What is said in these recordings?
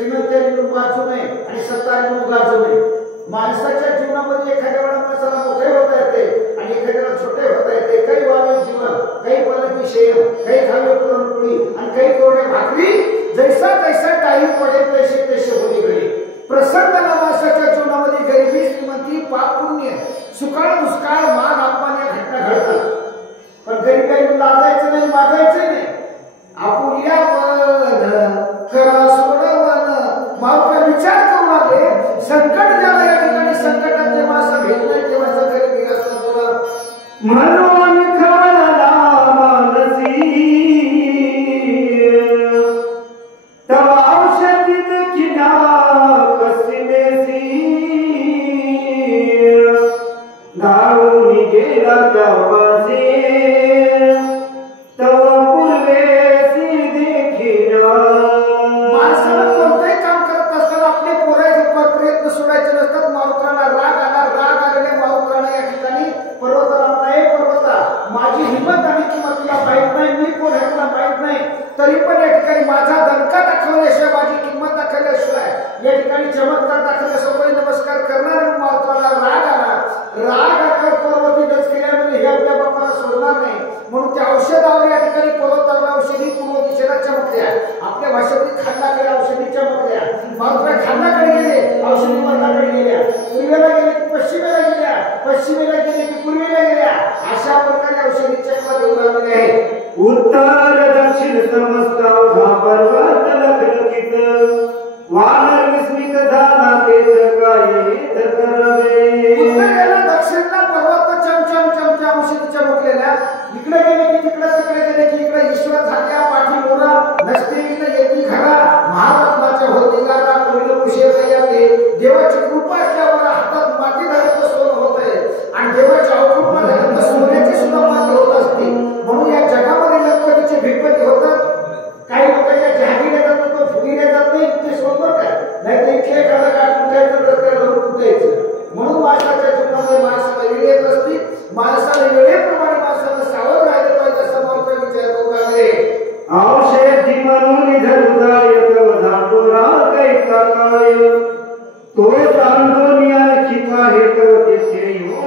श्रीमंतांनी वाचू नये आणि सत्तारांनी गाजू नये. माणसाच्या जीवनामध्ये एखाद्या वेळा माणसाला मोठे होता येते आणि एखाद्याला छोटे होता येते. काही वावे जीवन, काही पलकी शेम, काही खावे पुरणपोळी आणि काही कोरड्या भाकरी. जैसा तैसा टाईम पडेल तसे तसे होती घडी. प्रसंगाला माणसाच्या जीवनामध्ये गरिबी श्रीमंती पाप पुण्य सुकाळ दुष्काळ मान अपमान या घटना घडतात. पण गरिबाई लाजायचं नाही, मागायचं नाही. आपुल्या करा सोडवण मावका विचार करू लागले. संकट ज्याला या ठिकाणी संकटात जेव्हा असं भेट नाही तेव्हा गरिबी असं तुला म्हणून खवळला मानसी तवा औषधी देखिना पश्चिमेसी धावून गेला त्या बाजे तवा पूर्वेसी देखिना. माणसाला कोणतंही काम करत असताना आपले पोरायचे प्रयत्न सोडायचे नसतात. मारुत्राला राग आला, राग आलेल्या मारुत्राला या ठिकाणी पर्वताला म्हणाले, पर्वता माझी हिंमत आणि किंवा तुला माहित नाही, मी कोण आहे तुला माहित नाही, तरी पण या ठिकाणी माझा दणका दाखवल्याशिवाय माझी किंमत दाखवल्याशिवाय या ठिकाणी चमत्कार दाखवल्याशिवाय नमस्कार करणार. मारुत्राला राग आला, राग आल्यावर पर्वती डच केल्यामुळे हे आपल्या बापाला सोडणार नाही म्हणून त्या औषधावर या ठिकाणी पर्वताला औषधी पूर्व दिशेला चमकल्या. आपल्या भाषेमध्ये खांदाकडे औषधी चमकल्या. मारुत्रा खांदाकडे गेले, औषधी मरणाकडे गेल्या. पूर्वेला गेले की पश्चिमेला गेल्या, पश्चिमेला गेले की पूर्वेला गेल्या. अशा प्रकारे औषधी चक्र देऊ लागले आहे. उत्तर दक्षिण समस्त अवघा पर्वत लखलखित वानर विस्मित झाला तेच काय करवे. उत्तरेला दक्षिणला पर्वत चमचम चमचम औषधी चमकलेल्या. इकडे गेले की तिकडे गेले की इकडे ईश्वर झाल्या पाठी मोरा नसते इकडे येती घरा. महारत्नाच्या होती गारा कोणी कुशे तयारे. देवाची कृपा असल्यावर हातात माती धाराचं सोनं होत आहे आणि देवाची अवकृपा झाल्यानंतर सोन्याची सुद्धा माती होत असते. म्हणून या जगामध्ये लखपतीचे भिडपती होतात. काही लोकांच्या जहागीर येतात तो फुगीर जात नाही ते सोडवर काय नाही ते इथे एखादा काट कुठायचं रस्त्यावर कुठायचं. म्हणून माणसाच्या जीवनामध्ये माणसाला वेळ येत असते. माणसाला वेळेप्रमाणे माणसाला सावध राहिले पाहिजे असं मात्र विचार करू लागले. औषधी म्हणून धरुदाय धातुरा कैसा काय तो तांदून आणखी पाहे करते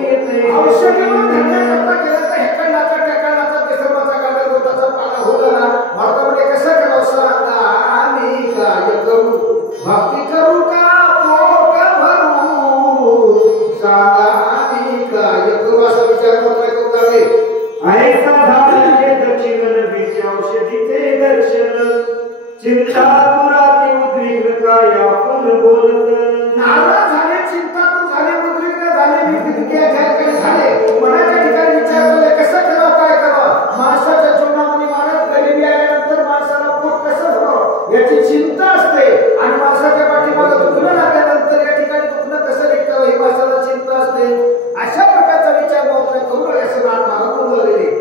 येते. औषधी म्हणून धरण्याकरता केलं तर हेकडाचा टेकाडाचा बेसरमाचा गाडा गोटाचा पाला होणार. भारतामध्ये कसं करावं सांगा आम्ही काय करू भक्ती करू का पोट भरू सांगा आम्ही काय करू असा विचार करू लागले. ऐसा झाले दक्षिण नदीचे औषधीचे दर्शन चिंतापुराती उद्विग्न काय आपण बोलत. नाराज झाले, चिंतातूर झाले, उद्विग्न झाले, झाले. मनाच्या ठिकाणी विचार केले कसं करावं काय करावं. माणसाच्या जीवनामध्ये महाराज गरिबी आल्यानंतर माणसाला पोट कसं भरावं याची चिंता असते आणि माणसाच्या पाठीमागे दुखणं लागल्यानंतर या ठिकाणी दुखणं कसं निघतं ही माणसाला चिंता असते. अशा प्रकारचा विचार मात्र करू नये असं महाराज बोललेले.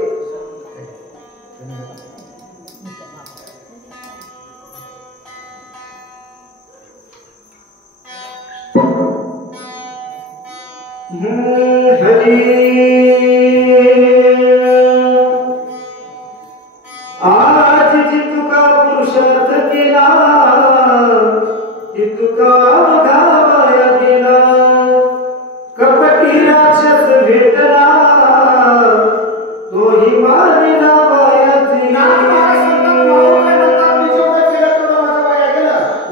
हरी आज जितुका पुरुषार्थ केला तितुका गावाया गेला. कपटी राक्षस भेटला तोही मारिला वायाची.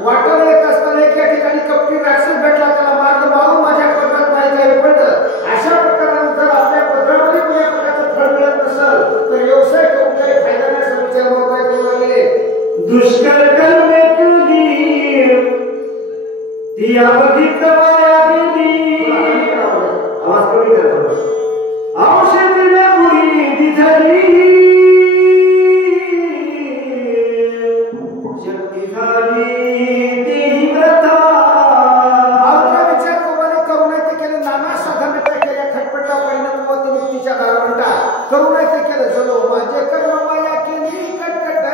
वाटण येत असताना एका ठिकाणी कपटी राक्षस भेटला त्याला मार्ग मारून माझ्या पदरात नाही काही पडलं. अशा प्रकारे जर आपल्या पदरामध्ये कोणत्या प्रकारचं फळ मिळत नसेल तर व्यवसाय करून काही फायदा नाही असं विचार मोबाईल करू लागले. दुष्कर कर्मे केली ती अवधीत वाया गेली. आवाज कमी करतो. औषधीला मुळी दिधली शक्ती झाली तेही व्रता. आपला विचार करू नये ते केले. नाना साधन केल्या खटपटा परिणत व्यक्तीच्या दारवंटा करू नये ते केलं. चलो माझे कर्म माया केली कटकट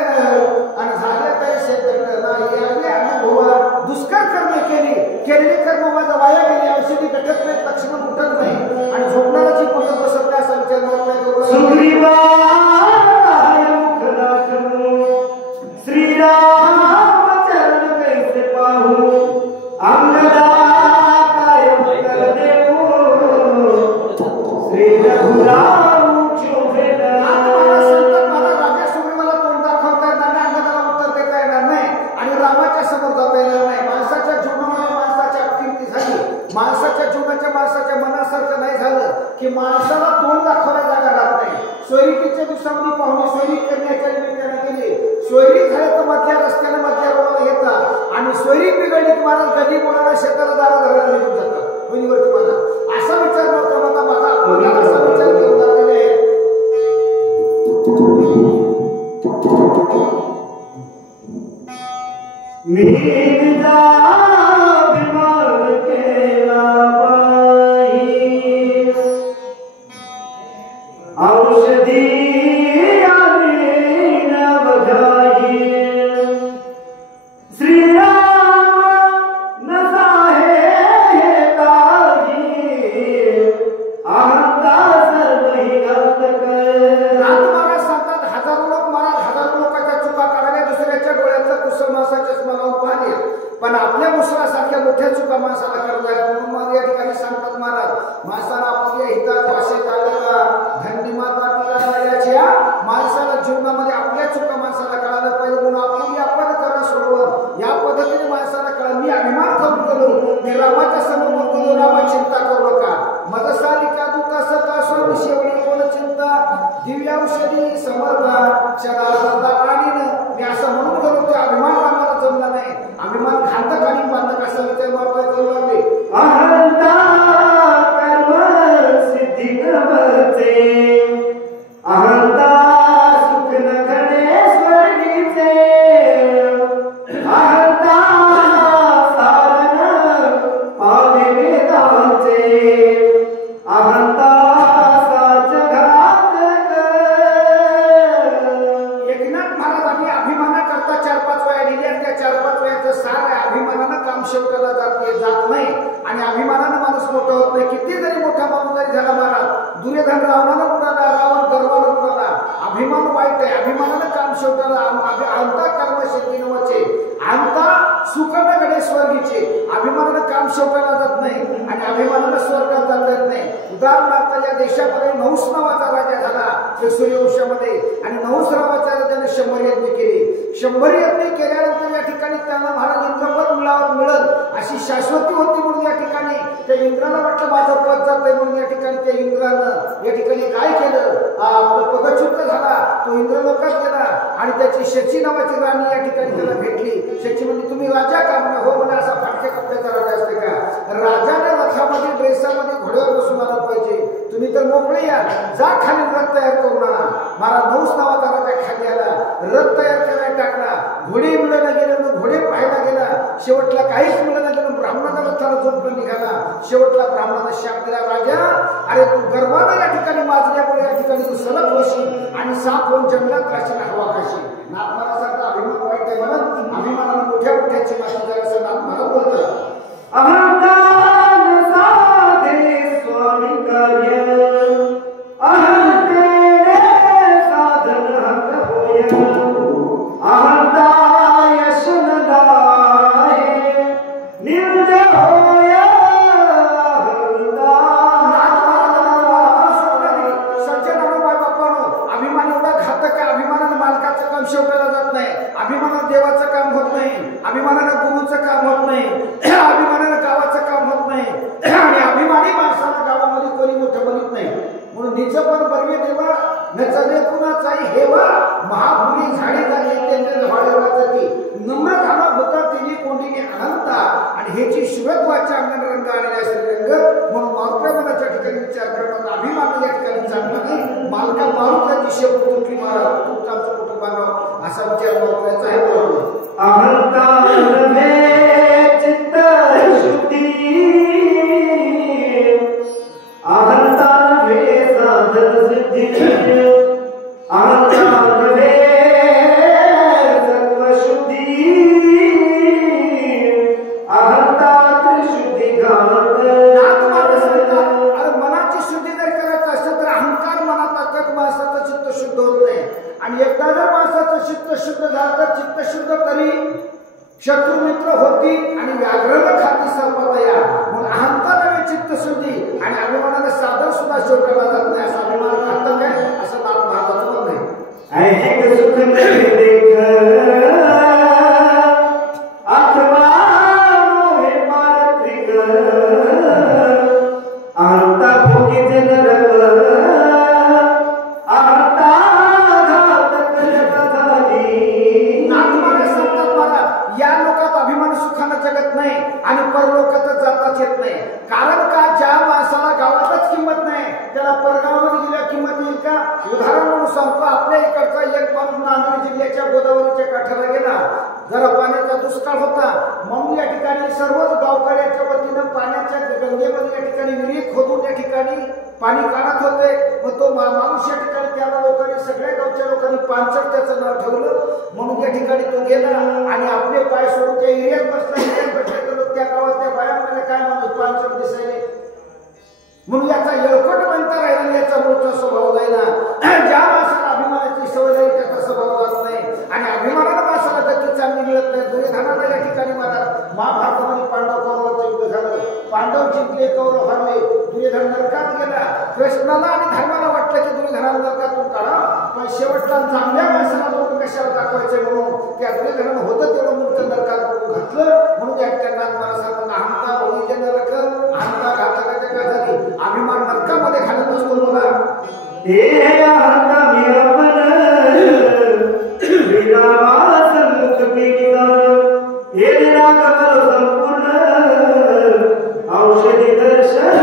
आणि झाले पैसे नाही आले अनुभवा. दुष्कर कर्मे केली, केलेली कर्म श्री रघुराम चोखेला मला सांगतात मला राजा सुग्रीवाला तोंड दाखवता येणार नाही, अंगाला उत्तर देता येणार नाही आणि रामाच्या समोर जाता येणार नाही. माणसाच्या जीवनामध्ये माणसाची अपकीर्ती झाली, माणसाच्या जीवनाच्या माणसाच्या मनासारखं नाही झालं की माणसाला तोंड दाखवायला जागा राहत नाही. सोयरीकीच्या दिवसामध्ये पाहुणे सोयरीक करण्याच्या निमित्ताने गेले, सोयरीक झाले तर मधल्या रस्त्याने मधल्या रोडाला येतात आणि सोयरीक बिघडली की मला गदी बोलायला शेताला दारा धरायला निघून जातात होईवरती. मला असा विचार नव्हता, माझा असा विचार करून आलेले आहे. औषधी पण आपल्या मुसळासारख्या मोठ्या चुका माणसाला करता म्हणून मग या ठिकाणी सांगतात महाराज, माणसाला आपल्या हितात वाशेत आलं का धंडी माता पिलाच्या माणसाला जीवनामध्ये आपल्या चुका माणसाला कळायला पाहिजे म्हणून आपली आपण करणं सोडवं या पद्धतीने माणसाला कळा. मी अभिमान करून गेलो, मी रामाच्या समोर बोलतो, रामा चिंता करू नका मदसाली का तू तसं का सोड शेवटी कोण चिंता दिव्याौषधी समर्था चराचरता आणीन. मी असं म्हणून गेलो की अभिमान रामाला जमला नाही. अभिमान घातक आणि बांधक असा विचार मात्र करू लागले. अहंता कर्म सिद्धी नवते, अहंता सुख न घडे स्वर्गीचे, अहंता सारण पावे वेदांचे, अहंता साच घातक. एकनाथ महाराजांनी अभिमानाकरता 4-5 वेळा दिली आणि त्या 4-5 वेळाचं सार आहे अभिमानानं काम शेवटाला जात नाही आणि अभिमानानं माणूस मोठा होत नाही. किती जरी मोठा माणूस जरी झाला महाराज, दुर्योधन रावणानं बुडाला, रावण गर्वानं बुडाला. अभिमान वाईट आहे, अभिमानानं काम शेवटाला. अंता कर्म सिद्धी नवचे, अंता सुख न घडे स्वर्गीचे. अभिमानानं काम शेवटाला जात नाही आणि अभिमानानं स्वर्गात जाता येत नाही. उदाहरणार्थ या देशामध्ये नहुस नावाचा राजा झाला सूर्यवंशामध्ये आणि नहुस नावाच्या राजाने 100 यज्ञ केले. 100 यज्ञ केल्यानंतर या ठिकाणी त्यांना महाराज इंद्रपद मिळल अशी शाश्वती होती म्हणून या ठिकाणी त्या इंद्राला वाटलं माझं पद जातंय म्हणून या ठिकाणी त्या इंद्रानं या ठिकाणी काय केलं, पदच्युत झाला. तो इंद्र लोकात गेला आणि त्याची शची नावाची राणी या ठिकाणी त्याला भेटली. शची म्हणजे तुम्ही राजा का म्हणा, हो म्हणा. असा फाटक्या कपड्याचा राजा असते का? राजाने रथामध्ये ड्रेसामध्ये घोड्यावर बसून आला पाहिजे. तुम्ही तर मोकळे या, जा खाली रथ तयार करून आणा. मला नहुस नावाचा राजा खाली आला, रथ तयार करायला टाकला. घोडे मिळायला गेले, घोडे पाहायला गेला. शेवटला काहीच मिळायला गेलं, ब्राह्मणाला रथाला झोपलं निघाला. शेवटला ब्राह्मणाला शाप दिला, राजा अरे तू गर्वाने या ठिकाणी माजल्यामुळे या ठिकाणी तू सलग होशील आणि साप होऊन जंगलात राशील हवा खाशील. नाथमारासारखा अभिमान वाईट आहे म्हणून अभिमानानं मोठ्या मोठ्याची माती असं नाथमारा बोलतं. अहंकार साधे स्वामी कार्य, अहंते साधन हक होय, अहंता यश न दाये, निर्ज होय अहंता. सज्जनानो बापानो, अभिमान एवढा घातक आहे. अभिमानानं मालकाचं काम शेवटायला जात नाही, अभिमानानं देवाचं काम होत नाही, अभिमानानं गुरुचं काम होत नाही, अभिमानानं गावाचं काम होत नाही आणि अभिमानी माणसाला गावामध्ये कोणी मोठं बनत नाही. म्हणून निज पण बरवे देवा न चले कुणाचाही हेवा, महापुरी झाडी झाली त्यांच्या झाडेवाचाची, नम्र झाला होता तिने कोंडीने अनंता. आणि ह्याची शिवत्वाच्या अंगण रंग आलेला श्रीरंग म्हणून मारुत्याच्या ठिकाणी विचार करतात. अभिमान या ठिकाणी चांगला नाही, मालका मारुत्याची शेवट तुटली महाराज तुमचं आमचं कुटुंबानं असा विचार मारुत्याचा आहे. बरोबर अहंकार में चित्त शुद्धि, अहंकार में साधन सिद्धि, अहंकार में सत्व शुद्धि, अहंकार शुद्धि घात. अरे मनाची शुद्धी जर करायचं असेल तर अहंकार मनात असतात, माणसाचं चित्त शुद्ध होत नाही. आणि एकदा जर माणसाचं चित्त शुद्ध झालं तर चित्त शुद्ध तरी शत्रु मित्र होती आणि व्याघ्रण खाती सर्पतया. म्हणून अहंकार चित्त शुद्धी आणि अभिमानाने साधन सुद्धा शेवटाला उदाहरण म्हणून सांगतो. आपल्या इकडचा एक माणूस नांदेड जिल्ह्याच्या गोदावरीच्या काठाला गेला. जरा पाण्याचा दुष्काळ होता म्हणून या ठिकाणी सर्वच गावकऱ्यांच्या वतीनं पाण्याच्या गंगेमध्ये या ठिकाणी विहीर खोदून या ठिकाणी पाणी काढत होते. मग तो माणूस या ठिकाणी त्याला लोकांनी सगळ्या गावच्या लोकांनी पानसट त्याचं नाव ठेवलं. म्हणून या ठिकाणी तो गेला आणि आपले पाय सोडून त्या एरियात बसला. एरियात बसला गेलो त्या गावात त्या बाया म्हणाले काय माणूस पानसट दिसायले. म्हणून याचा येळकोट म्हणता राहिला याचा मूळचा स्वभाव जाईना. ज्या माणसाला अभिमानाची सवय जाईल त्याचा स्वभाव जात नाही आणि अभिमानाला माणसाला गती चांगली मिळत नाही. दुर्योधनाला या ठिकाणी महाभारतामध्ये पांडव कौरवाचं युद्ध झालं. पांडव जिंकले कौरव हरले. दुर्योधन नरकात गेला. कृष्णाला आणि धर्माला वाटलं की दुर्योधनाला नरकातून काढा पण शेवटला चांगल्या माणसाला लोक कशाला दाखवायचे म्हणून त्या दुर्योधनानं होतं तेवढं मूर्ख नरकात घातलं. म्हणून या ठिकाणी माणसाला अहंता बळीचे नरक अहंता घातकाच्या का झाली अभिमान नरकामध्ये घालत असतो. मला हे अहंता मी अपन विनावास मुक्त पिकान हे निरागमन संपूर्ण औषधी दर्शन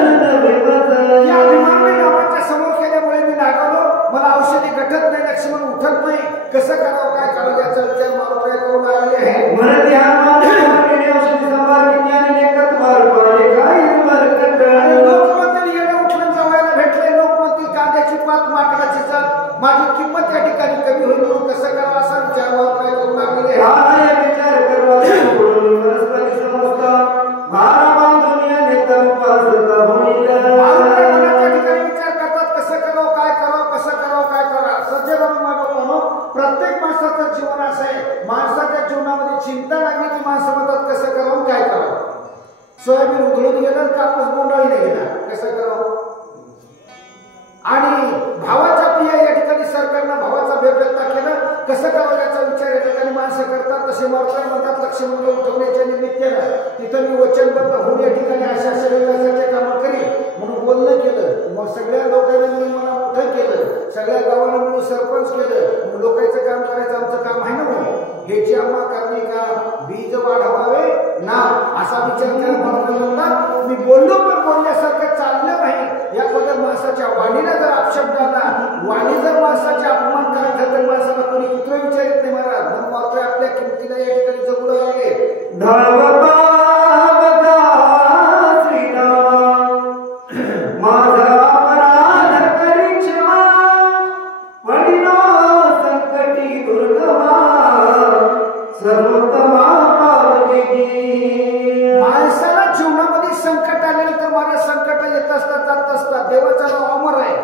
विपत. या अभिमान नावाच्या समोर केल्यामुळे मी नागालो. मला औषधी घटत नाही. लक्ष्मण उठत नाही. कसं करावं काय करावं याचा विचार मला काय करून आलेले आहे. मन ध्यान औषधी संभार ज्ञान लेखत मार पाले काय मरकट. लोकमत येणं उठून जवायला भेटले. लोकमती कांद्याची पात माकडाची जात माझी किंमत या ठिकाणी कमी होईल म्हणून कसं करावं असा विचार मला काय करून आलेले आहे. विचार करवा वनस्पती समजता मारा बांधून या नेता उपासता होईल. त्या ठिकाणी विचार करतात कसं करावं काय करावं कसं करावं काय करावं. सध्या बाबा प्रत्येक माणसाचं जीवन असं आहे. माणसाच्या जीवनामध्ये चिंता लागली की माणसं म्हणतात कसं करावं काय करावं. सोयाबीन उधळून गेलं कापूस बोंडाळीने गेला कसं करावं. आणि भावाच्या प्रिया या ठिकाणी सरकारनं भावाचा बेप्रयत्न केलं कसं करावं याचा विचार या ठिकाणी माणसं करतात. तसे मारतात म्हणतात लक्ष्मण उठवण्याच्या निमित्तानं तिथं मी वचनबद्ध होऊन या ठिकाणी अशा विकासाचे कामं करीन म्हणून बोलणं केलं. मग सगळ्या लोकांना मिळून मला मोठं केलं. सगळ्या गावाला मिळून सरपंच केलं. मग लोकांचं काम करायचं आमचं काम आहे ना म्हणून ह्याची आम्हा करणे का बीज वाढवावे ना असा विचार केला. म्हणतात मी बोललो पण बोलण्यासारखं चाललं नाही. याबद्दल माणसाच्या वाणीला जर अपशब्द आला वाणी जर माणसाचे अपमान करायचा तर माणसाला कोणी कुत्र विचारित नाही. महाराज म्हणून मात्र आपल्या किमतीला या ठिकाणी जगू लागले. माझा अपराध करी क्षमा वडिनो संकटी दुर्गमा सर्वोत्तमा पावलेगी. माणसाला जीवनामध्ये संकट आले तर मला संकट येत असतात जात असतात. देवाचा नाव अमर आहे.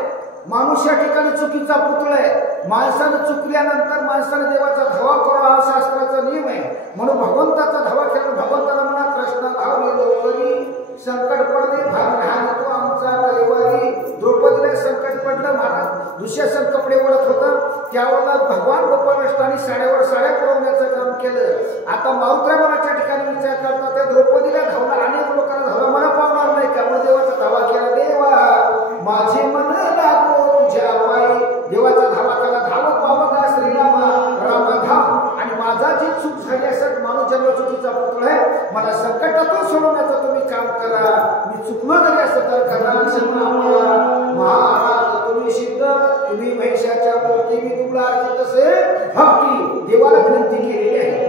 माणूस या ठिकाणी चुकीचा पुतळा आहे. माणसानं चुकल्यानंतर माणसाने देवाचा धावा करावा हा शास्त्राचा नियम आहे. म्हणून भगवंताचा धावा केला. भगवंताला म्हणा कृष्ण धावले लवकरी संकट पडले भान तो आमचा कैवारी. द्रौपदीला संकट पडलं. महाराज दुःशासन कपडे ओढत होता त्यावेळेला भगवान गोपाळकृष्णाने साड्यावर साड्या पुरवण्याचं काम केलं. आता माऊत्रामाच्या ठिकाणी विचार करतात त्या द्रौपदीला धावणार अनेक लोकांना धावला मला पावणार नाही त्यामुळे देवाचा धावा केला. देवा माझे मन लागो तुझ्या पायी. देवाचा धावा केला. धाव पावगा श्रीरामा रामा धाव. आणि माझा जी चूक झाली असेल माणूस जन्म चुकीचा पुतळा आहे. मला संकटातून सोडवण्याचं तुम्ही काम करा. मी चुकलो जरी असं तर करा. महाराज तुम्ही सिद्ध तुम्ही महिषाच्या मूर्ती मी तुला अर्जित असे भक्ती देवाला विनंती केलेली आहे.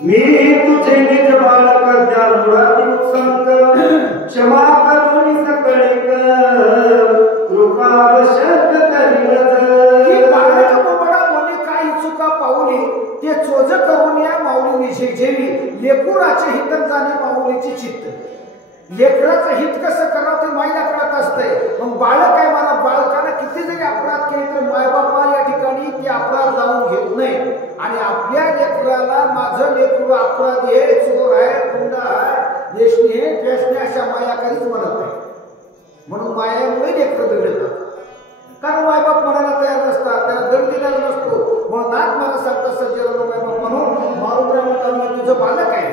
मी तुझे निज बालक ज्ञान क्षमा करून सकळी कृपा आवश्यक काही चुका पावली ते चोज करून या माऊली जेवी लेकुराचे हित जाणे माऊलीची चित्त. लेकराचं हित कसं करावं ते माईला कळत असतंय. मग बाळक काय मला बाळकाला किती जरी अपराध केले तर मायबापा या ठिकाणी ते अपराध लावून घेत नाही. आणि आपल्या लेकराला माझं लेकरू अपराध आहे चोर आहे गुंडा आहे देशनी आहे देशने अशा माया कधीच म्हणत नाही. म्हणून मायामुळे लेकरं बिघडतात. कारण मायबाप म्हणायला तयार नसतात त्याला दंड दिलेला नसतो. म्हणून नाथ मला सांगता सज्जन मायबाप म्हणून मारुद्रा तुझं बालक आहे.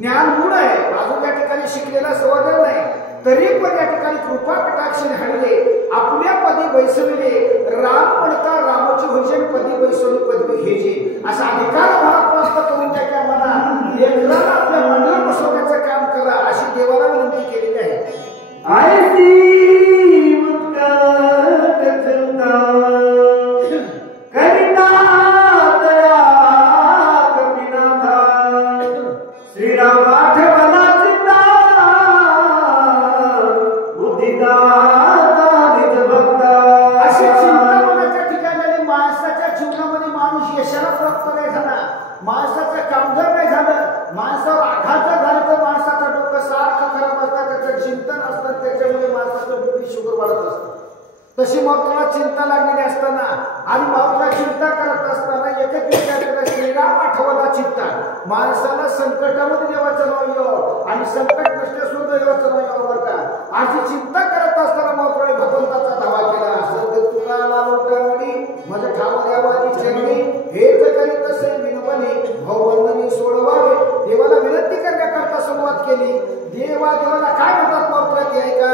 ज्ञान गुण आहे अजून या ठिकाणी शिकलेला सवरलेला नाही तरी पण या ठिकाणी कृपा कटाक्षाने हडले आपल्या पदी बैसविले. राम म्हणता रामाची भजन पदी बैसवली पदवी घ्यायची असा अधिकार मला प्राप्त करून त्या मला लेकराला आपल्या मंडळ बसवण्याचं काम करा अशी देवाला विनंती केलेली आहे. आयसी मुक्ता बीपी शुगर वाढत असतं. तशी मावत्राला चिंता लागलेली असताना आणि मावत्रा चिंता करत असताना एकच विचार केला, श्रीराम आठवला चिंता. माणसाला संकटामध्ये देवाचं नाव यावं आणि संकट नसल्यासुद्धा देवाचं नाव यावं बरं का. अशी चिंता करत असताना मावत्राने भगवंताचा धावा केला. संत तुकाला लोटावडी माझ्या ठाव देवाची चरणी हेच करीत तसे विनवणी भववंदनी सोडवावे. देवाला विनंती करण्याकरता सुरुवात केली. देवाला काय म्हणतात मावत्रा ते ऐका.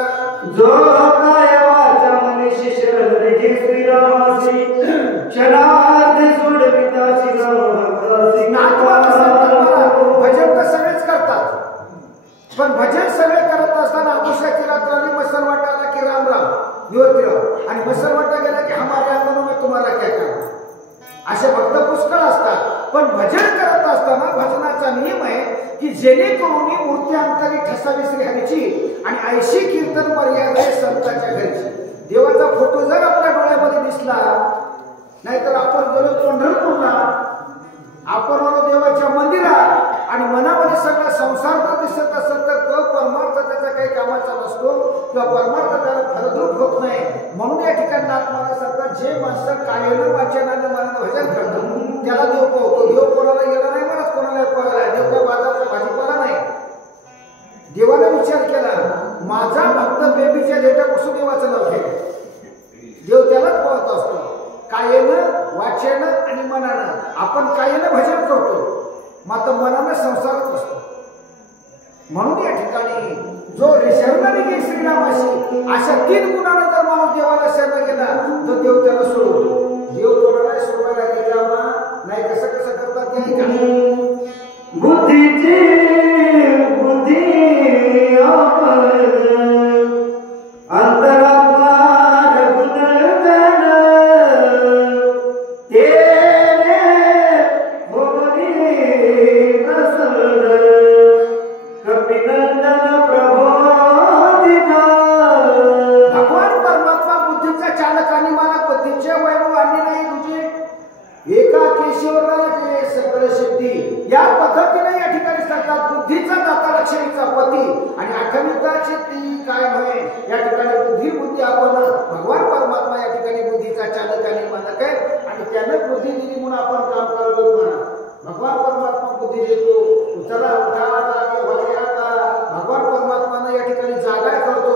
जो काय वाचा मनीषी शरण रे श्रीरामासी क्षणार्ध सोडविताची भक्तासी. भजन तर सगळेच करतात, पण भजन सगळे करत असताना अभिषेकी रात्री मसल वाटायला की राम राम दिवस आणि मसल वाटा गेला की हमारे अंदर में तुम्हाला क्या करणार. असे भक्त पुष्कळ असतात. पण भजन करत असताना भजनाचा नियम आहे की जेणेकरून मूर्ती अंतरी ठसावी श्रीहरीची आणि ऐशी कीर्तन मर्यादा आहे संतांच्या घरची. देवाचा फोटो जर आपल्या डोळ्यामध्ये दिसला, नाहीतर आपण गेलो पंढरपूरला, आपण आलो देवाच्या मंदिरात आणि मनामध्ये सगळा संसार जर दिसत असेल तर तो परमार्थ त्याचा काही कामाचा नसतो किंवा परमार्थ त्याला फलद्रूप होत नाही. म्हणून या ठिकाणी नाथमाला सांगतात, जे माणसं कायम वाचनाने मनानं भजन करतात त्याला देव पावतो. देव कोणाला येणार नाही, म्हणत कोणाला पळाला. देव काय बाजारचा भाजीपाला नाही. देवाने विचार केला, माझा भक्त बेबीच्या लेटापासून देवाचं नाव घेतो. देव त्यालाच पावत असतो. कायेनं वाचेनं आणि मनानं. आपण कायेनं भजन करतो, मात्र मनानं संसारात असतो. म्हणून या ठिकाणी जो शरण गेली श्रीरामाशी अशा 3 गुणांना जर माणूस देवाला शरण गेला तर देव त्याला सोडवतो. देव कोणाला सोडवायला गेला नाही. कसं कसं करतात ते ऐका. बुद्धीची बुद्धी आपण अंतरात्मा रघुनंदन तेरे भोवरी प्रसन्न कपिनंदन प्रबोधिना. भगवान परमात्मा बुद्धीचा चालक आणि मला बुद्धीचे वैभव आणले नाही तुझे एका केशवराला सगळं सिद्धी. या पद्धतीने या ठिकाणी सांगतात बुद्धीचा दाता लक्ष्मीचा पती आणि आठवीताची ती काय नव्हे. या ठिकाणी बुद्धी आपण भगवान परमात्मा या ठिकाणी बुद्धीचा चालक आणि मालक आहे आणि त्यानं बुद्धी दिली म्हणून आपण काम करावं म्हणा. भगवान परमात्मा बुद्धी देतो. चला उठा जागे व्हावे आता. भगवान परमात्मानं या ठिकाणी जागा करतो,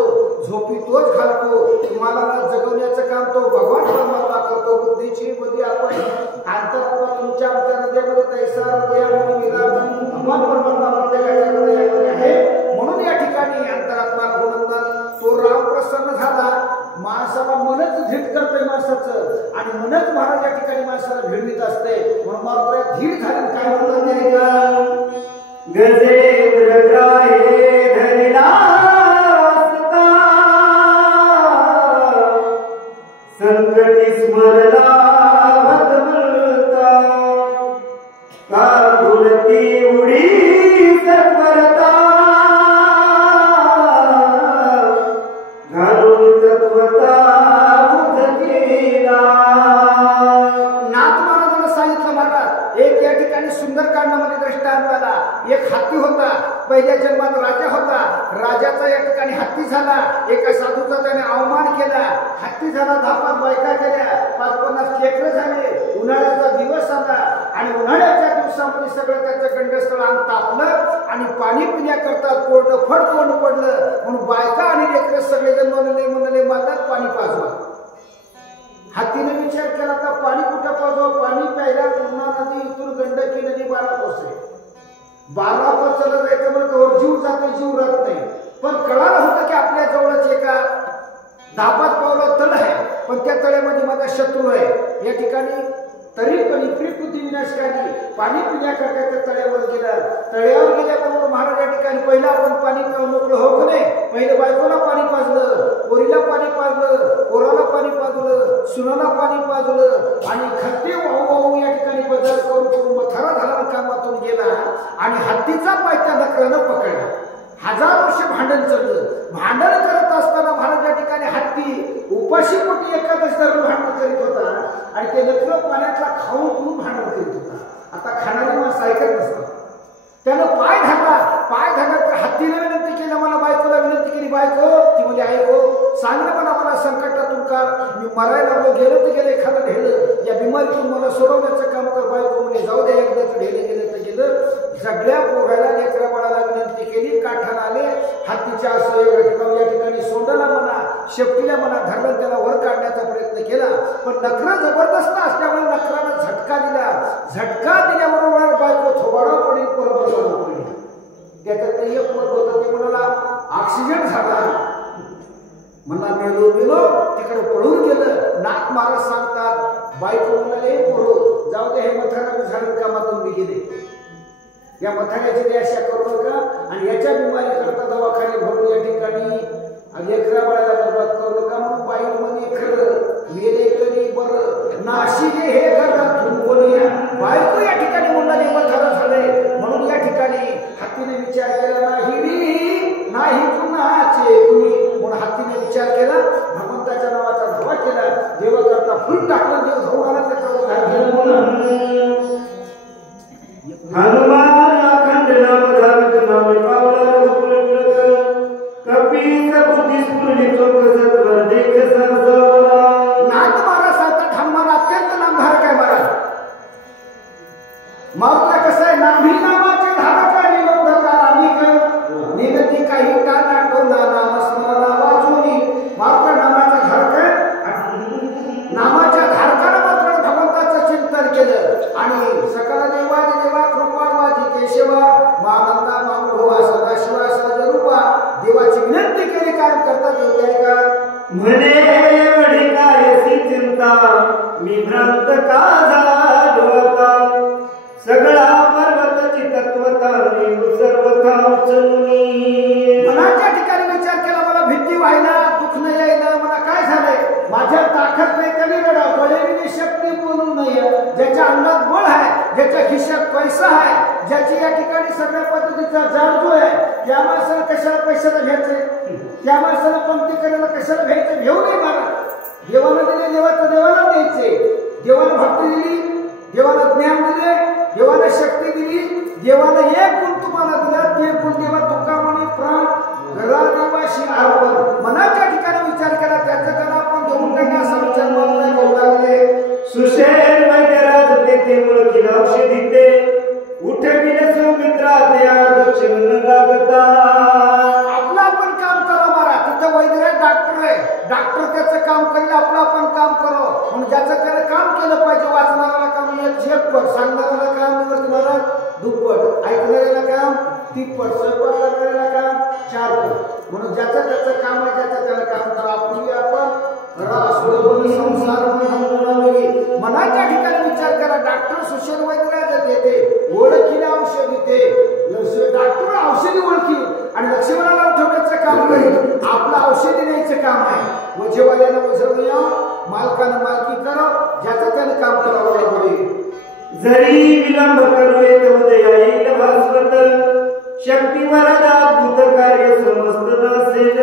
झोपी तोच घालतो. तुम्हाला जगवण्याचं काम तो भगवान परमात्मा करतो. बुद्धीची बुद्धी आपण अंतरात्मा तुमच्या हृदयामध्ये तैसा हृदयामध्ये विराम भगवान परमात्मा प्रत्येकाच्या हृदयामध्ये आहे. म्हणून या ठिकाणी अंतरात्मा गुणवंत तो राम प्रसन्न झाला. माणसाला मनच धीट करतोय माणसाचं आणि मनच महाराज या ठिकाणी माणसाला भिडवीत असते. म्हणून मात्र धीट झाले काय म्हणतात ते का. गजेंद्र ग्राहे धरिला असता संकटी स्मरला भगवंता कागुलती उडी सत्वरता घालून तत्वता उदकेला. नाथ महाराजांना सांगितलं महाराज एक या ठिकाणी सुंदरकांडामध्ये दृष्टांत आला. एक हत्ती होता, पहिल्या जन्मात राजा होता. राजाचा या ठिकाणी हत्ती झाला. एका साधूचा त्याने अवमान केला. हत्ती झाला, 10-5 बायका केल्या, 5-50 लेकरं झाले. उन्हाळ्याचा दिवस आला आणि उन्हाळ्याच्या दिवसामध्ये सगळं त्याचं गंडस्थळ अंग तापलं आणि पाणी पिण्याकरता कोरडं फट तोंड पडलं. म्हणून बायका आणि लेकरं सगळेजण म्हणाले मारतात पाणी पाजवा. हत्तीने विचार केला तर पाणी कुठं पाजवा. पाणी प्यायला पूर्णा नदी इथून गंडकी नदी 12 कोस आहे. 12 कोस चला जायचं म्हणून जीव जातो, जीव राहत नाही. पण कळालं होतं की आपल्या जवळच एका 10-5 पावलं तळ आहे, पण त्या तळ्यामध्ये माझा शत्रू आहे. या ठिकाणी तरी पण इतकी बुद्धी विनाशकारी पाणी पिण्याकरता त्या तळ्यावर गेला. तळ्यावर गेल्याबरोबर महाराज या ठिकाणी पहिलं आपण पाणी पिऊन मोकळं हो नाही. पहिलं बायकोला पाणी पाजलं, पोरीला पाणी पाजलं, पोराला पाणी पाजलं, सुनाला पाणी पाजलं आणि खट्टे वाहू या ठिकाणी बदल करून मथारा झाला कामातून गेला आणि हत्तीचा पाय त्या नकरानं पकडला. 1000 वर्ष भांडण चाललं. भांडण करत असताना महाराज या ठिकाणी हत्ती उपाशी पोटी एकादश धरून भांडण करीत होता आणि ते नकर पाण्यातला खाऊन पिऊन भांडण करीत होता. आता खाणारी माणसं ऐकत नसतात. त्यानं पाय धरला तर हत्तीने विनंती केली, मला बायकोला विनंती केली, बायको ती म्हणजे ऐको सांगणं मला संकटातून का मी मरायला लागलो, गेलं तर गेलं एखादं ढेलं, या बिमारीतून मला सोडवण्याचं काम कर. बायको म्हणे जाऊ दे, एकदाच ढेलं गेलं तर गेलं. सगळ्या पोराला लेकरा बाळाला विनंती केली, काठाला आले, हातीच्या असं या ठिकाणी सोंडाला म्हणा, शेपटीला म्हणा धरलं, त्याला वर काढण्याचा प्रयत्न केला. पण नखरा जबरदस्त असल्यामुळे नखरानं झटका दिला. झटका दिल्याबरोबर बायको थोबाडा पडेल, परत पडेल. त्याच्यात एक पोर होतं, ते म्हणाला ऑक्सिजन झाला, म्हणा मेलो मेलो, तिकडे पळून गेलं. नाक मारत सांगतात, बायको म्हणाले पोरो जाऊ दे, हे मथारा झाडून कामातून मी गेले, या मथाऱ्याची द्याशा करू नका, आणि याच्या बिमारी करता दवाखाने भरून या ठिकाणी लेकरा बाळाला बरबाद करू नका. म्हणून बाई म्हणे खरं मेले तरी बरं, नाशिले हे घरातून बोलूया. बायको या ठिकाणी म्हणाले मथारा झाले, म्हणून या ठिकाणी हत्तीने विचार केला नाही कुणाचे कुणी, म्हणून हत्तीने विचार केला, भगवंताच्या नावाचा धावा केला, देवा करता फुल टाकलं, देव धावून आला, त्याचा उद्धार केला. हनुमान अखंड नाम धारक नाम पावला कपी सबुद्धि स्फुरली चोख सत्वर देख सरसवला. नाथ महाराज सांगतात, हनुमान अत्यंत नामधारक आहे महाराज. मारुतीला कसं आहे, नाभी नामाचे धारक आहे, निगती काही टाना टोना नाम स्मरणा वाचुनी. मारुतीला नामाचा धारक आहे, नामाच्या धारकानं मात्र भगवंताचं चिंतन केलं, आणि सकल देवादी देवा कृपावादी केशवा मानंदा मानुभवा सदाशिवा सजरूपा, देवाची विनंती केली, काय करता देव आहे का म्हणे एवढी कायसी चिंता, मी भ्रांत का झालो आता, सगळा पर्वताची तत्वता सर्वथा उचलूनी. मनाच्या ठिकाणी विचार केला, मला भीती व्हायला, दुःख नाही यायला, मला काय झालंय, माझ्या ताकद नाही, कमी रडा बळेविनी शक्ती बोलू नये. ज्याच्या अंगात बळ आहे, ज्याच्या खिशात पैसा आहे, ज्याची या ठिकाणी सगळ्या पद्धतीचा जाणतो आहे, त्या माणसाला कशाला पैशाला घ्यायचे, त्या माणसाला पंक्ती करायला कशाला घ्यायचं, घेऊ नये मला. देवाला दिले, देवाचं देवाला द्यायचे. देवाला भक्ती दिली, देवाला ज्ञान दिले, देवाला शक्ती दिली, देवाला एक गुण तुम्हाला दिला, ते गुण देवा तुका म्हणे प्राण घरा देवाशी अर्पण. मनाच्या ठिकाणी विचार केला, त्याचं त्याला आपण देऊन टाका, असा विचार मला करू लागले. सुशेर वैद्यराज तेथे ओळखीला औषधी ते, उठविले सौमित्रा त्या दक्षिण लागता. आपलं आपण काम करा मारा, तिथं वैद्यराज डॉक्टर आहे, डॉक्टर त्याचं काम करेल, आपलं आपण काम करो. म्हणून ज्याचं त्याला काम केलं पाहिजे, वाचणाऱ्याला काम एकपट, सांगणाऱ्याला काम निवर्तणारा दुप्पट, ऐकणाऱ्याला काम तिप्पट, स्वयंपाक करणाऱ्याला काम चारपट. म्हणून ज्याचं त्याचं काम आहे, ज्याचं त्याला काम करा. आपली आपण संसार मनाच्या ठिकाणी विचार करा. डॉक्टर सुशेर वैद्यराज येते, ओळखीला औषध येते, डॉक्टर औषधी ओळखी आणि लक्ष्मणाला ठेवण्याचं काम करेल, आपलं औषधी न्यायचं काम आहे. वजेवाल्याला वजवून या, मालकानं मालकी करा, ज्याचं त्यानं काम करावं लागेल. जरी विलंब करू येत उदया येईल भास्वत, शक्ती वरदा अद्भुत कार्य समस्त नसेल.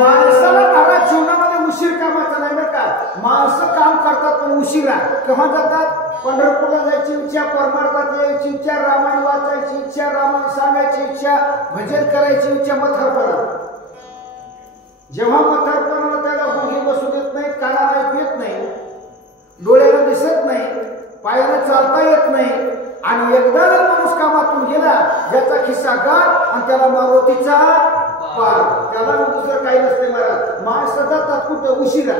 माणसाला दादा जीवनामध्ये उशीर कामाचा नाही बरं का. माणसं काम करतात पण उशिरा. केव्हा जातात? पंढरपूरला जायची इच्छा, परमार्थात यायची इच्छा, रामायण वाचायची इच्छा, रामायण सांगायची इच्छा, भजन करायची इच्छा, मथारपणा. जेव्हा मथारपणाला त्याला गुंगी बसू देत नाही, कानाला ऐकू येत नाही, डोळ्याला दिसत नाही, पायाला चालता येत नाही, आणि एकदा जर माणूस कामातून गेला, ज्याचा खिस्सा गाठ आणि त्याला मारुतीचा पार, त्याला दुसरं काही नसते महाराज. माणसं जातात कुठं? उशिरा.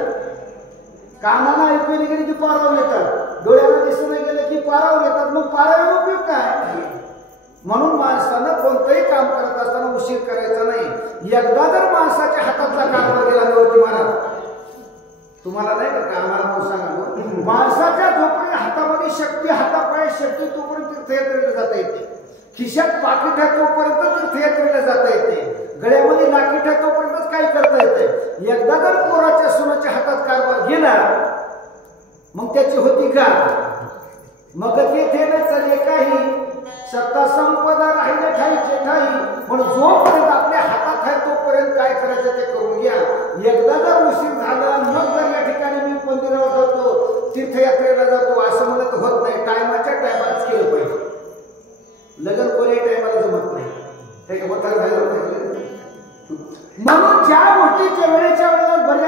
कानाला ऐकू गेले की पारावर येतात, डोळ्याला दिसून गेले की पारावर येतात. मग पारावर उपयोग काय? म्हणून माणसानं कोणतंही काम करत असताना उशीर करायचा नाही. एकदा जर माणसाच्या हातातला कारभार गेला निवृत्ती महाराज, तुम्हाला नाही का आम्हाला सांगा, माणसाच्या जोपर्यंत हातामध्ये शक्ती, हातापाय शक्ती, तोपर्यंत तीर्थयात्रेला जाता येते. खिशात पाकिट आहे तोपर्यंत तीर्थयात्रेला जाता येते. गळ्यामध्ये नाकीट आहे तोपर्यंतच काही करता येते. एकदा जर पोराच्या सुनाच्या हातात कारभार गेला, मग त्याची होती का? मग तेथे न चले काही, सत्ता संपदा राहिले ठाईचे ठाई. म्हणून जोपर्यंत आपल्या हातात आहे तोपर्यंत काय करायचं ते करून घ्या. एकदा जर उशीर झाला, मग जर या ठिकाणी मी मंदिरावर जातो, तीर्थयात्रेला जातो असं म्हणत होत नाही. टायमाच्या टायमालाच केलं पाहिजे. लग्न कोणी टायमाला जमत नाही. म्हणून ज्या गोष्टीच्या वेळेच्या वेळेला बऱ्याच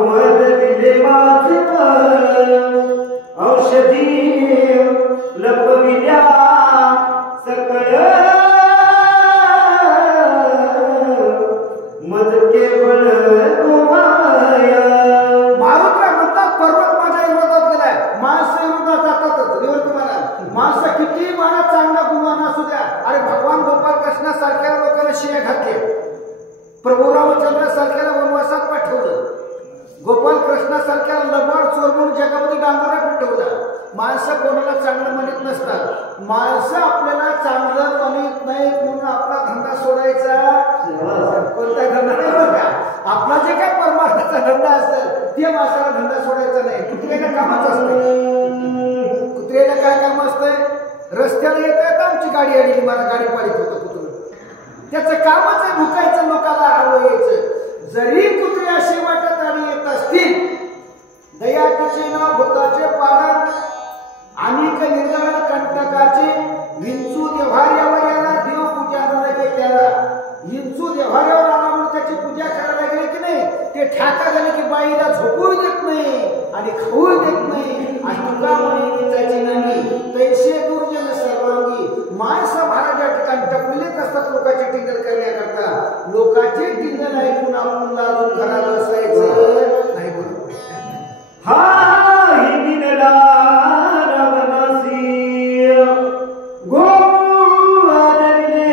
बहुमत दिले माझे औषधी लपविल्या सकळ मज केवळ गोमाया. मारुतराव म्हणतात पर्वत माझ्या विरोधात गेलाय. माणसं विरोधात जातातच. निवृत्ती महाराज माणसं किती मला चांगला गुणवान असू द्या, अरे भगवान गोपाल कृष्णा सारख्या लोकांना शिव्या घातल्या, प्रभू रामचंद्र सारख्याला वनवासात पाठवलं, गोपाल कृष्णा सारख्याला लबाड चोर म्हणून जगामध्ये डांगरा पिटवला. माणसं कोणाला चांगलं म्हणत नसतात. माणसं आपल्याला चांगलं म्हणत नाहीत म्हणून आपला धंदा सोडायचा. कोणता धंदा नाही बघा, आपला जे काय परमार्थाचा धंदा असेल ते माणसाला धंदा सोडायचा नाही. कुत्र्याला कामाचं असतं. कुत्र्याला काय काम असतंय? रस्त्याला येत येत आमची गाडी अडली, मला गाडी पाडीत होतं कुत्रं. त्याचं कामच आहे भुकायचं, लोकांना आडवं यायचं. जरी कुत्रे अशी वाटत आणि येत असतील, दयाचे नाव भूताचे पारण अनेक निर्गण कंटकाचे विंचू देव्हाऱ्यावर याला देव पूजा नव्हे त्याला. विंचू देव्हाऱ्यावर आला म्हणून त्याची पूजा करायला गेले की नाही, ते ठाका झाले की बाईला झोपू देत नाही आणि खाऊ देत नाही. आणि तुका म्हणे त्याची नंगी तैसे दुर्जन सर्वांगी. माणसं महाराज या ठिकाणी टपलेत असतात लोकांची टिंगल करण्याकरता. लोकांची टिंगल ऐकून आपण लाजून घरात बसायचं नाही. बरोबर हा हिंदिनला रामनासी गोवादने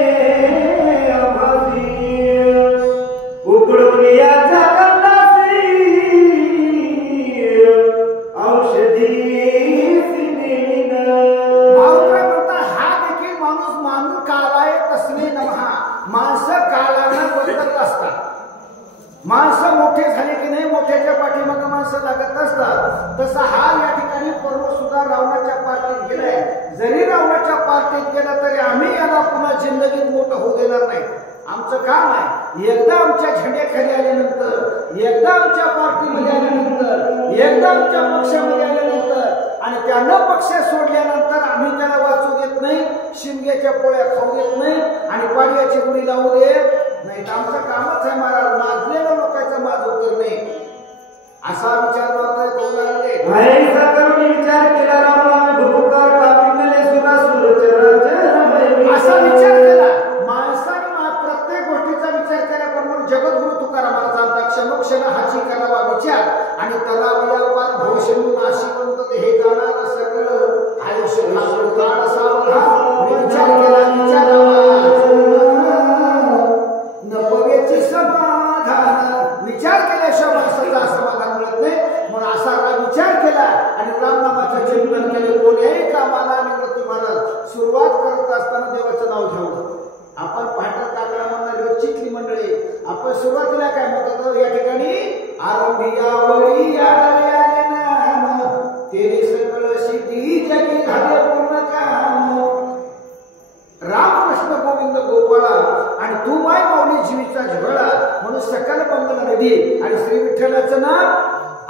आभासी उकडून याचा कंदासी औषधी सिनेन. मारुतराव म्हणतात हा देखील माणूस मानून कालाय तस्मे नमहा. माणसं काळानं बदलत असतात. माणसं मोठे झाले की नाही मोठ्याच्या पाठीमागे माणसं लागत असतात. तसा हा या ठिकाणी पर्व सुद्धा रावणाच्या पार्टीत गेलाय. जरी रावणाच्या पार्टीत गेला तरी आम्ही याला पुन्हा जिंदगीत मोठं होऊ देणार नाही. आमचं काम आहे, एकदा आमच्या झेंड्याखाली आल्यानंतर, एकदा आमच्या पार्टीमध्ये आल्यानंतर, एकदा आमच्या पक्षामध्ये आल्यानंतर आणि त्यानं पक्ष सोडल्यानंतर आम्ही त्याला वाचू देत नाही, शिमग्याच्या पोळ्या खाऊ देत नाही आणि पाडव्याची गुढी लावू देत नाही. आमचं कामच आहे महाराज माजलेल्या लोकांचा माज करणे. असा विचार करतोय कौलाले. ऐसा करून विचार केला राम गुरुकार कापिनले सुरासुर चराचर. असा विचार केला माणसाने. प्रत्येक गोष्टीचा विचार केल्याप्रमाणे जगद्गुरु तुकारामाला सांगतात क्षमक्षण हाची करावा विचार आणि तलावया पार भवशंभू नाशिवंत हे जाणार सगळं आयुष्य काळ सावधान. विचार केला विचारावा नपवेचे समाधान. विचार केल्याशिवाय माणसाचा समाधान मिळत नाही. म्हणून असा विचार केला आणि रामनामाचं चिंतन केलं. कोण्याही कामाला निवृत्ती महाराज सुरुवात करत असताना देवाचं नाव घ्यावं. आपण पाठक काकडा म्हणणार चिखली मंडळी आपण सुरुवातीला काय म्हणतो या ठिकाणी आरंभियावळी आले नाम तेरे सकळ सिद्धी जगी झाले पूर्ण काम. रामकृष्ण गोविंद गोपाळा आणि तू माय माऊली जीवीचा झगडा म्हणून सकल बंधन नदी आणि श्री विठ्ठलाचं नाव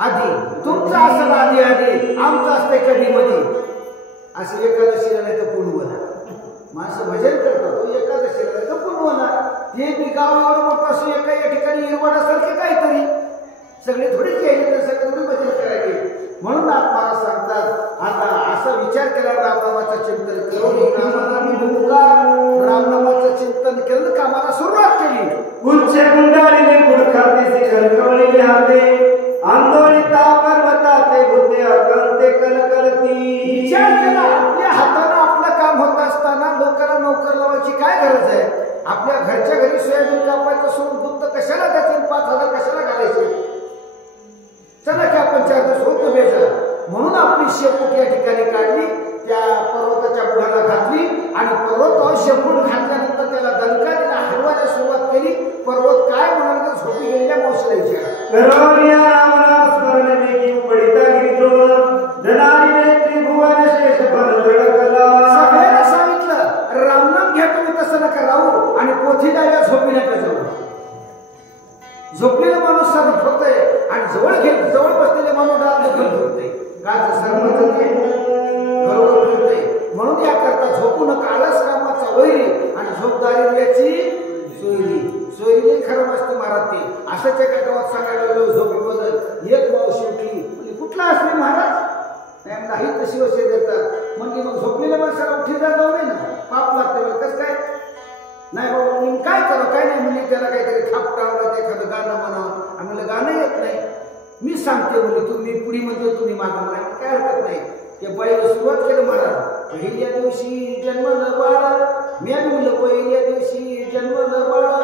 आधी. तुमचं असं आधी आधी आमचं असते कधी मधी. असं एकादशीला नाही तर पुनवला माणसं भजन करतात. तो एकादशीला नाही तर पुनवला. हे बी गाव एवढं मोठं असं एका या ठिकाणी हिरवड असेल की काहीतरी सगळे थोडीच यायचे तर सगळे थोडी भजन करायचे. म्हणून आपल्याला सांगतात आता असा विचार केला रामनामाचं चिंतन करून रामनामाचं चिंतन केलं कामाला सुरुवात केली. उच्च गुंडाळीने गुडखाते शिखर कवळीले हाते आंदोलिता पर्वताते भूते अकंते कलकलती. विचार केला आपल्या हातानं आपलं काम होत असताना लोकांना नोकर लावायची काय गरज आहे. आपल्या घरच्या घरी सोयाबीन कापायचं सोडून बुद्ध कशाला त्याचे 5,000 कशाला घालायचे. चला की आपण 4 दिवस होत बेजा. म्हणून आपली शेपूट या ठिकाणी काढली, त्या पर्वताच्या बुडाला घातली आणि पर्वतावर शेपूट घातल्यानंतर त्याला दणका दिला, हलवायला सुरुवात केली. पर्वत काय म्हणाल तर झोपी गेलेल्या मावशीला विचारा. सगळ्यांना सांगितलं रामनाम घ्या तुम्ही तसं नका राहू आणि पोथीला या झोपी नका जाऊ. झोपलेला माणूस सरत होतोय आणि जवळ बसलेले माणूस डाल होतोय का सर्वांचं ते बरोबर होतंय. म्हणून याकरता झोपू नका. आळस कामाचा वैरी आणि झोपदारी सोयरी सोयरी खरं मस्त महाराज ते असंच एका गावात सांगायला लागलो झोपी बदल काही तशी वशे देतात म्हणजे मग झोपलेल्या माणसाला उठी जाऊ नये ना, पाप लागते. कसं काय नाही बाबा मी काय करू, काय नाही मुली त्याला काहीतरी थापटावलं, ते एखादं गाणं म्हणावं. आम्हाला गाणं येत नाही, मी सांगते मुली तुम्ही पुढी म्हणते तुम्ही मागं म्हणा, काय हरकत नाही. त्या बाईला सुरुवात केलं म्हणा, पहिल्या दिवशी जन्मलं बाळा, मी आम्ही म्हणलं पहिल्या दिवशी जन्मलं बाळा,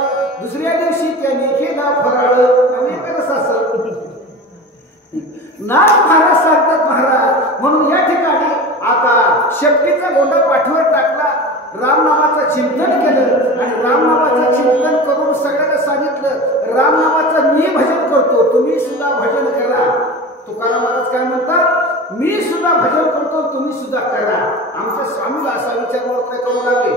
दुसऱ्या दिवशी त्याने केला फराळ. आम्ही करत असं नाथ महाराज सांगतात महाराज. म्हणून या ठिकाणी आता शक्तीचा गोंडा पाठीवर टाकला, रामनामाचं चिंतन केलं आणि रामनामाचं चिंतन करून सगळ्यांना सांगितलं रामनामाचं मी भजन करतो, तुम्ही सुद्धा भजन करा. तुकाराम महाराज काय म्हणतात, मी सुद्धा भजन करतो तुम्ही सुद्धा करा. आमच्या स्वामीला असा विचार मोठा करू लागले.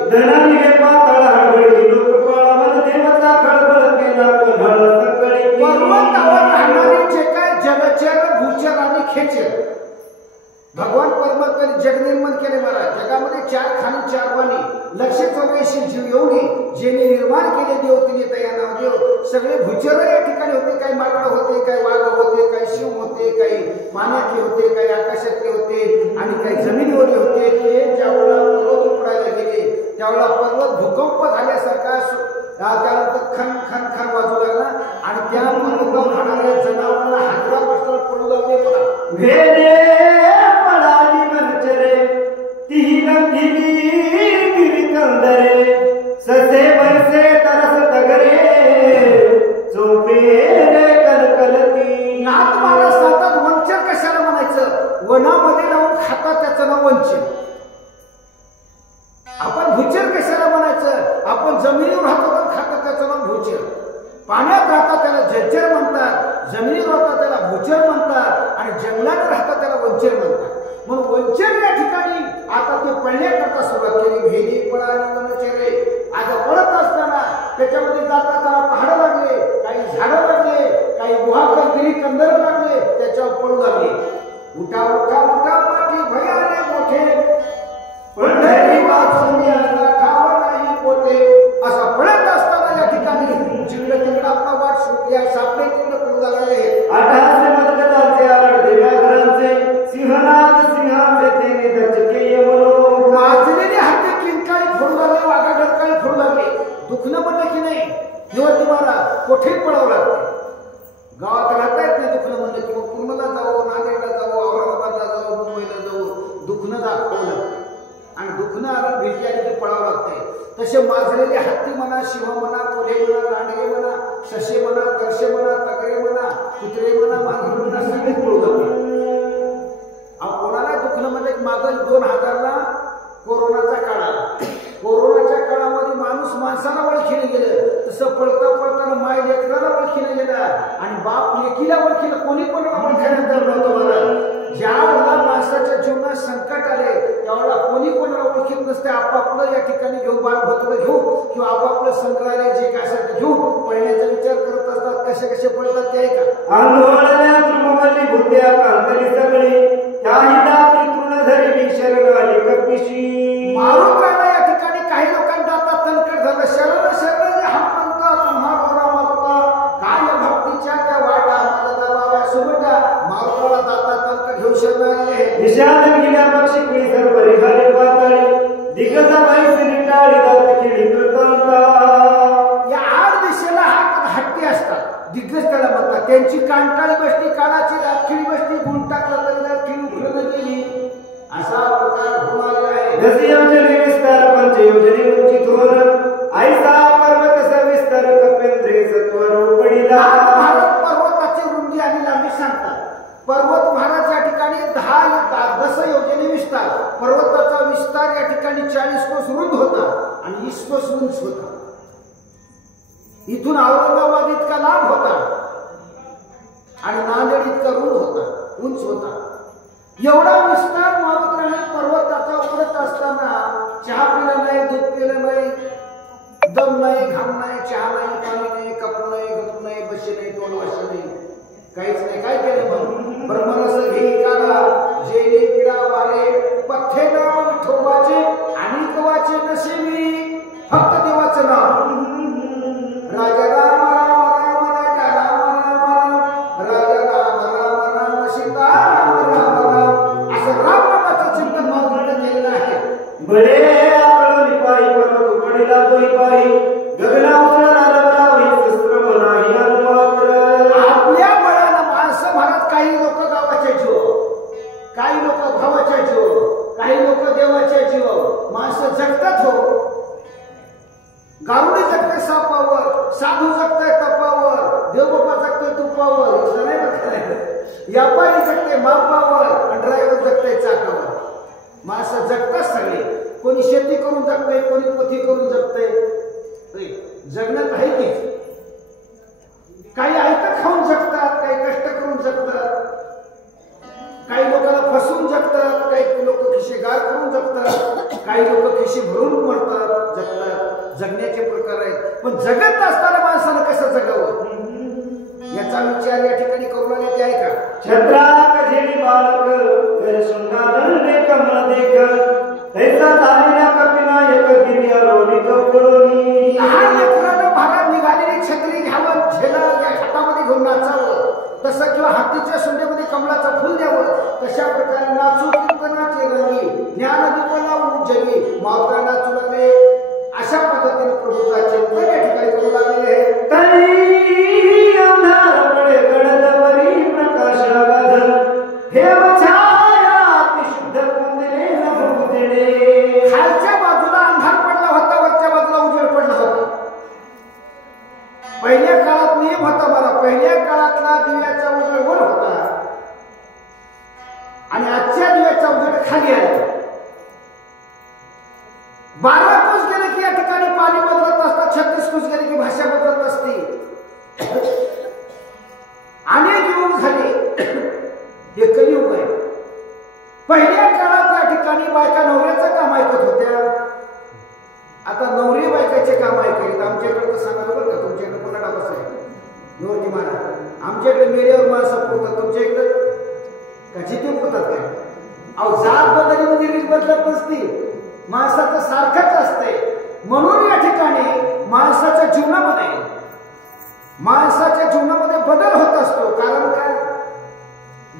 पर्वतावर राहणारे जे काय जलचर भूचर आणि खेचर, भगवान परमात्म्याने जग निर्माण केले. मला जगामध्ये 4 खाणी 4 वाणी 184 जीव योगी जेने निर्माण केले देव तिने तया नाव देव. सगळे भूचर या ठिकाणी होते, काही माकड होते, काही वाघ होते, काही शिव होते, काही पाण्यातले होते, काही आकाशातले होते आणि काही जमिनीवरले होते. ते ज्यावेळेला पर्वत उकडायला गेले त्यावेळेला पर्वत भूकंप झाल्यासारखा त्यानंतर खन खन खन वाजू लागला आणि त्या पर्वतावर राहणाऱ्या जनावरांना हादरा कष्ट पडू लागले. ससे बरसे तरस तगरे चोपेरे कलकलती. नाथ महाराज सांगतात वंचर कशाला म्हणायचं, वनामध्ये लावून खातात त्याचं नाव वंचर. आपण भूचर कशाला म्हणायचं, आपण जमिनीवर राहतो तर खातात त्याचं नाव भूचर. पाण्यात राहतात त्याला जलचर म्हणतात, जमिनीवर राहतात त्याला भूचर म्हणतात आणि जंगलात राहतात त्याला वंचर म्हणतात. म्हणून वंचर या ठिकाणी आता ते पळण्याकरता सुरुवात केली. भेली पळाली वनचरे. आता पळत असताना त्याच्यामध्ये जाता त्याला पहाडं लागले, काही झाडं लागले, काही गुहागिरी कंदर लागले, त्याच्यावर पळू लागले. उठा उठा उठा पाठी भयाने मोठे, पंढरी वाचून याला ठाव नाही पोटे. असा पळत असताना या ठिकाणी जिकडे तिकडे आपला वाट सुटली, सापडे तिकडे पळू लागले. आठासे मदगदाचे आरडते व्याघ्रांचे, सिंहनाद सिंहाचे तेने दचके यमलो. माजलेले हाते किंकाळी फोडू लागले, वाघा डरकाळी फोडू लागले. दुखणं म्हणलं की नाही निवर्ती महाराज कोठेही पळावं लागते. गावात राहता येत नाही दुखणं म्हणलं की मग पूर्णला जावं, नांदेडला जावं, औरंगाबादला जावं, मुंबईला जावं, दुखणं दाखवावं लागतं आणि दुखणं आलं भेटी आली की पळावं लागतंय. तसे माजलेले हत्ती म्हणा, शिव म्हणा, कोल्हे म्हणा, लांडगे म्हणा, ससे म्हणा, करशे म्हणा, तगरे म्हणा, कुत्रे म्हणा, मांजर म्हणा, सगळेच पळू लागले. कोणाला दुखणं म्हणजे मागल 2000ला कोरोनाचा काळ आला. कोरोनाच्या काळामध्ये माणूस माणसाला ओळखीने गेलं, तसं पळता पळताना माय लेकराला ओळखीने गेला आणि बाप लेकीला ओळखीला कोणी कोणाला ओळखायला तर नव्हतं. मला ज्या वेळेला माणसाच्या जीवनात संकट आले त्यावेळेला कोणी कोणाला ओळखीत नसते. आपापलं या ठिकाणी घेऊन बालभद्र घेऊ किंवा आपापलं संग्रहालय जे काय असेल ते घेऊन पळण्याचा विचार करत असतात. कसे कसे पळतात ते ऐका. आंदोलना तुमली भूत्या कांतली सगळी, त्याही दाती तृणधरी शरण आली कपिशी. मारून राहिला या ठिकाणी काही लोकांना आता तणकट झालं. शरण शरण हा म्हणता तुम्हा बरा मागता, काय भक्तीच्या त्या वाटा माझा दावा सुमटा. मारुताला दाता तणकट घेऊन शरण आले. विषाद गेल्या पक्षी कुळी सर्व रिघाले पाताळी, दिग्गजा बाईस निटाळी दात खिळी कृतांता. या 8 दिशेला हट्टी असतात, दिग्गज त्याला म्हणतात. त्यांची कांटाळी बसती, काळाची रातखिळी बसती, गुण टाकलं तरी रातखिळी उखळून गेली. असा प्रकार होऊन आलेला आहे. जसे योजने विस्तार पंच योजने उंची थोर, ऐसा पर्वत सविस्तर कपेंद्रे सत्वर पडिला. भारत पर्वताची रुंदी आणि लांबी सांगतात. पर्वत महाराज या ठिकाणी 10 योजने विस्तार. पर्वताचा विस्तार या ठिकाणी 40 कोस रुंद होता आणि 20 कोस उंच होता. इथून औरंगाबाद इतका लांब होता आणि नांदेड इतका रुंद होता, उंच होता. एवढा विस्तार मारुत्राने पर्वताचा उडत असताना चहा पिला नाही, दूध पिलं नाही, दम नाही, घाम नाही, चहा नाही, पाणी नाही, कपडा नाही, गप नाही, बशी नाही, 2 वर्ष नाही, काहीच नाही. काय केलं मग ब्रह्मरस घे काढा, जेणे पिडा वारे, पथ्ये नाव विठोबाचे आणि कवाचे नसेवी, फक्त देवाचं नाव. राजा राम राम राम राजा राम राम राम, राजा राम राम राम सीता राम राम राम, असं राम लोक गावाच्या जीव, काही लोक भावाच्या जीव, काही लोक देवाच्या जीव. माणसं जगतात हो. गारुडी जगते सापावर, साधू जगते तपावर, देवबाबा जगते तुपावर, इथलं नाही बघायला. व्यापारी जगते मापावर आणि ड्रायव्हर जगते चाकावर. माणसं जगतात सगळे. कोणी शेती करून जगते, कोणी पोथी करून जगते. जगण्यात आहे की काही आयतं खाऊन जगतात, काही कष्ट करून जगतात, काही लोकांना फसवून जगतात, काही लोक खिशेगार करून जगतात, काही लोक खिशे भरून मरतात, जगतात. जगण्याचे प्रकार आहेत. पण जगत असताना माणसानं कसं जगावं याचा विचार या ठिकाणी करू लागले. ते आहे का? छत्रा कझेडी बालक घर सुंदर कमल देख ऐसा झालेला कपिनायक गिर्या लोणी कवळणी. लहान लेकरानं भारात निघालेली छत्री घ्यावं, झेला या हातामध्ये घेऊन नाचावं, तसं किंवा हातीच्या सुंडीमध्ये कमळाचं फुल द्यावं. तशा प्रकारे नाचू कीर्तनाचे रंगी, ज्ञान दीप लावू जगी, मावळा नाचू लागले. अशा पद्धतीने प्रभूचा चिंतन या ठिकाणी करू लागले आहे. तरी अंधार पडे गडदवरी प्रकाश गाजल हेव छाया शुद्ध कुंदले नभूतले. खालच्या बाजूला अंधार पडला होता, वरच्या बाजूला उजेड पडला होता. पहिल्या काळात नियम होता मला, पहिल्या काळातला दिव्याचा उजेड वर होता आणि आजच्या दिव्याचा उजेड खाली आला. 12 कोस गेले की या ठिकाणी पाणी बदलत असतात, 36 कोस गेले की भाषा बदलत असते. अनेक युग झाले. हे कलियुग आहे. पहिल्या काळात या ठिकाणी बायका नवऱ्याचं काम ऐकत होत्या. आता नवरी बायकाचे काम ऐकत. आमच्याकडे तर सांगा बरं का, तुमच्याकडे कोणा डाबस आहे नवरती मारा. आमच्याकडे मेल्यावर माणसं पोहतात, तुमच्या इकडे का जिथे पोहतात काय? अहो जात बदली म्हणजे रीत बदलत नसती, माणसाचं सारखंच असते. म्हणून या ठिकाणी माणसाच्या जीवनामध्ये बदल होत असतो. कारण काय?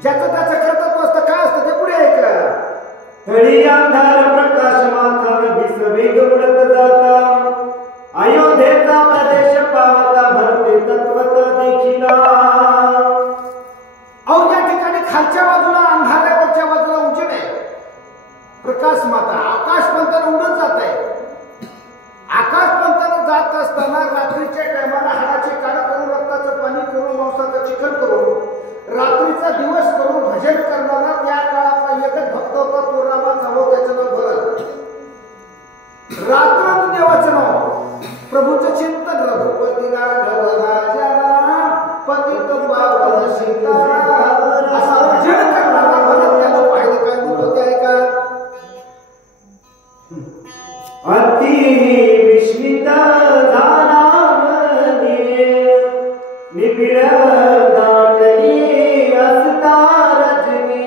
ज्याचं त्याचं कर्तव्य असतं. काय असतं ते पुढे ऐका. तळी अंधार प्रकाश माथान दिस वेग उडत जाता, अयोध्येचा प्रदेश पावता भरते तत्वत देखिला. अहो या ठिकाणी खालच्या बाजूला अंधार आहे, वरच्या बाजूला उजेड आहे. प्रकाश माता आकाश पंथानं उडत जात आहे. आकाश पंथानं जात असताना रात्रीच्या टायमाला हाडाची काढ करून, रक्ताचं पाणी करून, मांसाचं चिकन करून, रात्रीचा दिवस करून भजन करणारा त्या काळातला एकच भक्त होता, तो रामाचा हो. त्याचं नाव भरत. रात्र देवाचं नाव, प्रभूचं चिंतन. रघुपती राघव राजा पतित पावन सीता, असा भजन करणारा भरत. त्याला पाहिलं काय म्हणतो ते ऐका. अति विस्मित झाला निबिड दाटली असता रजनी,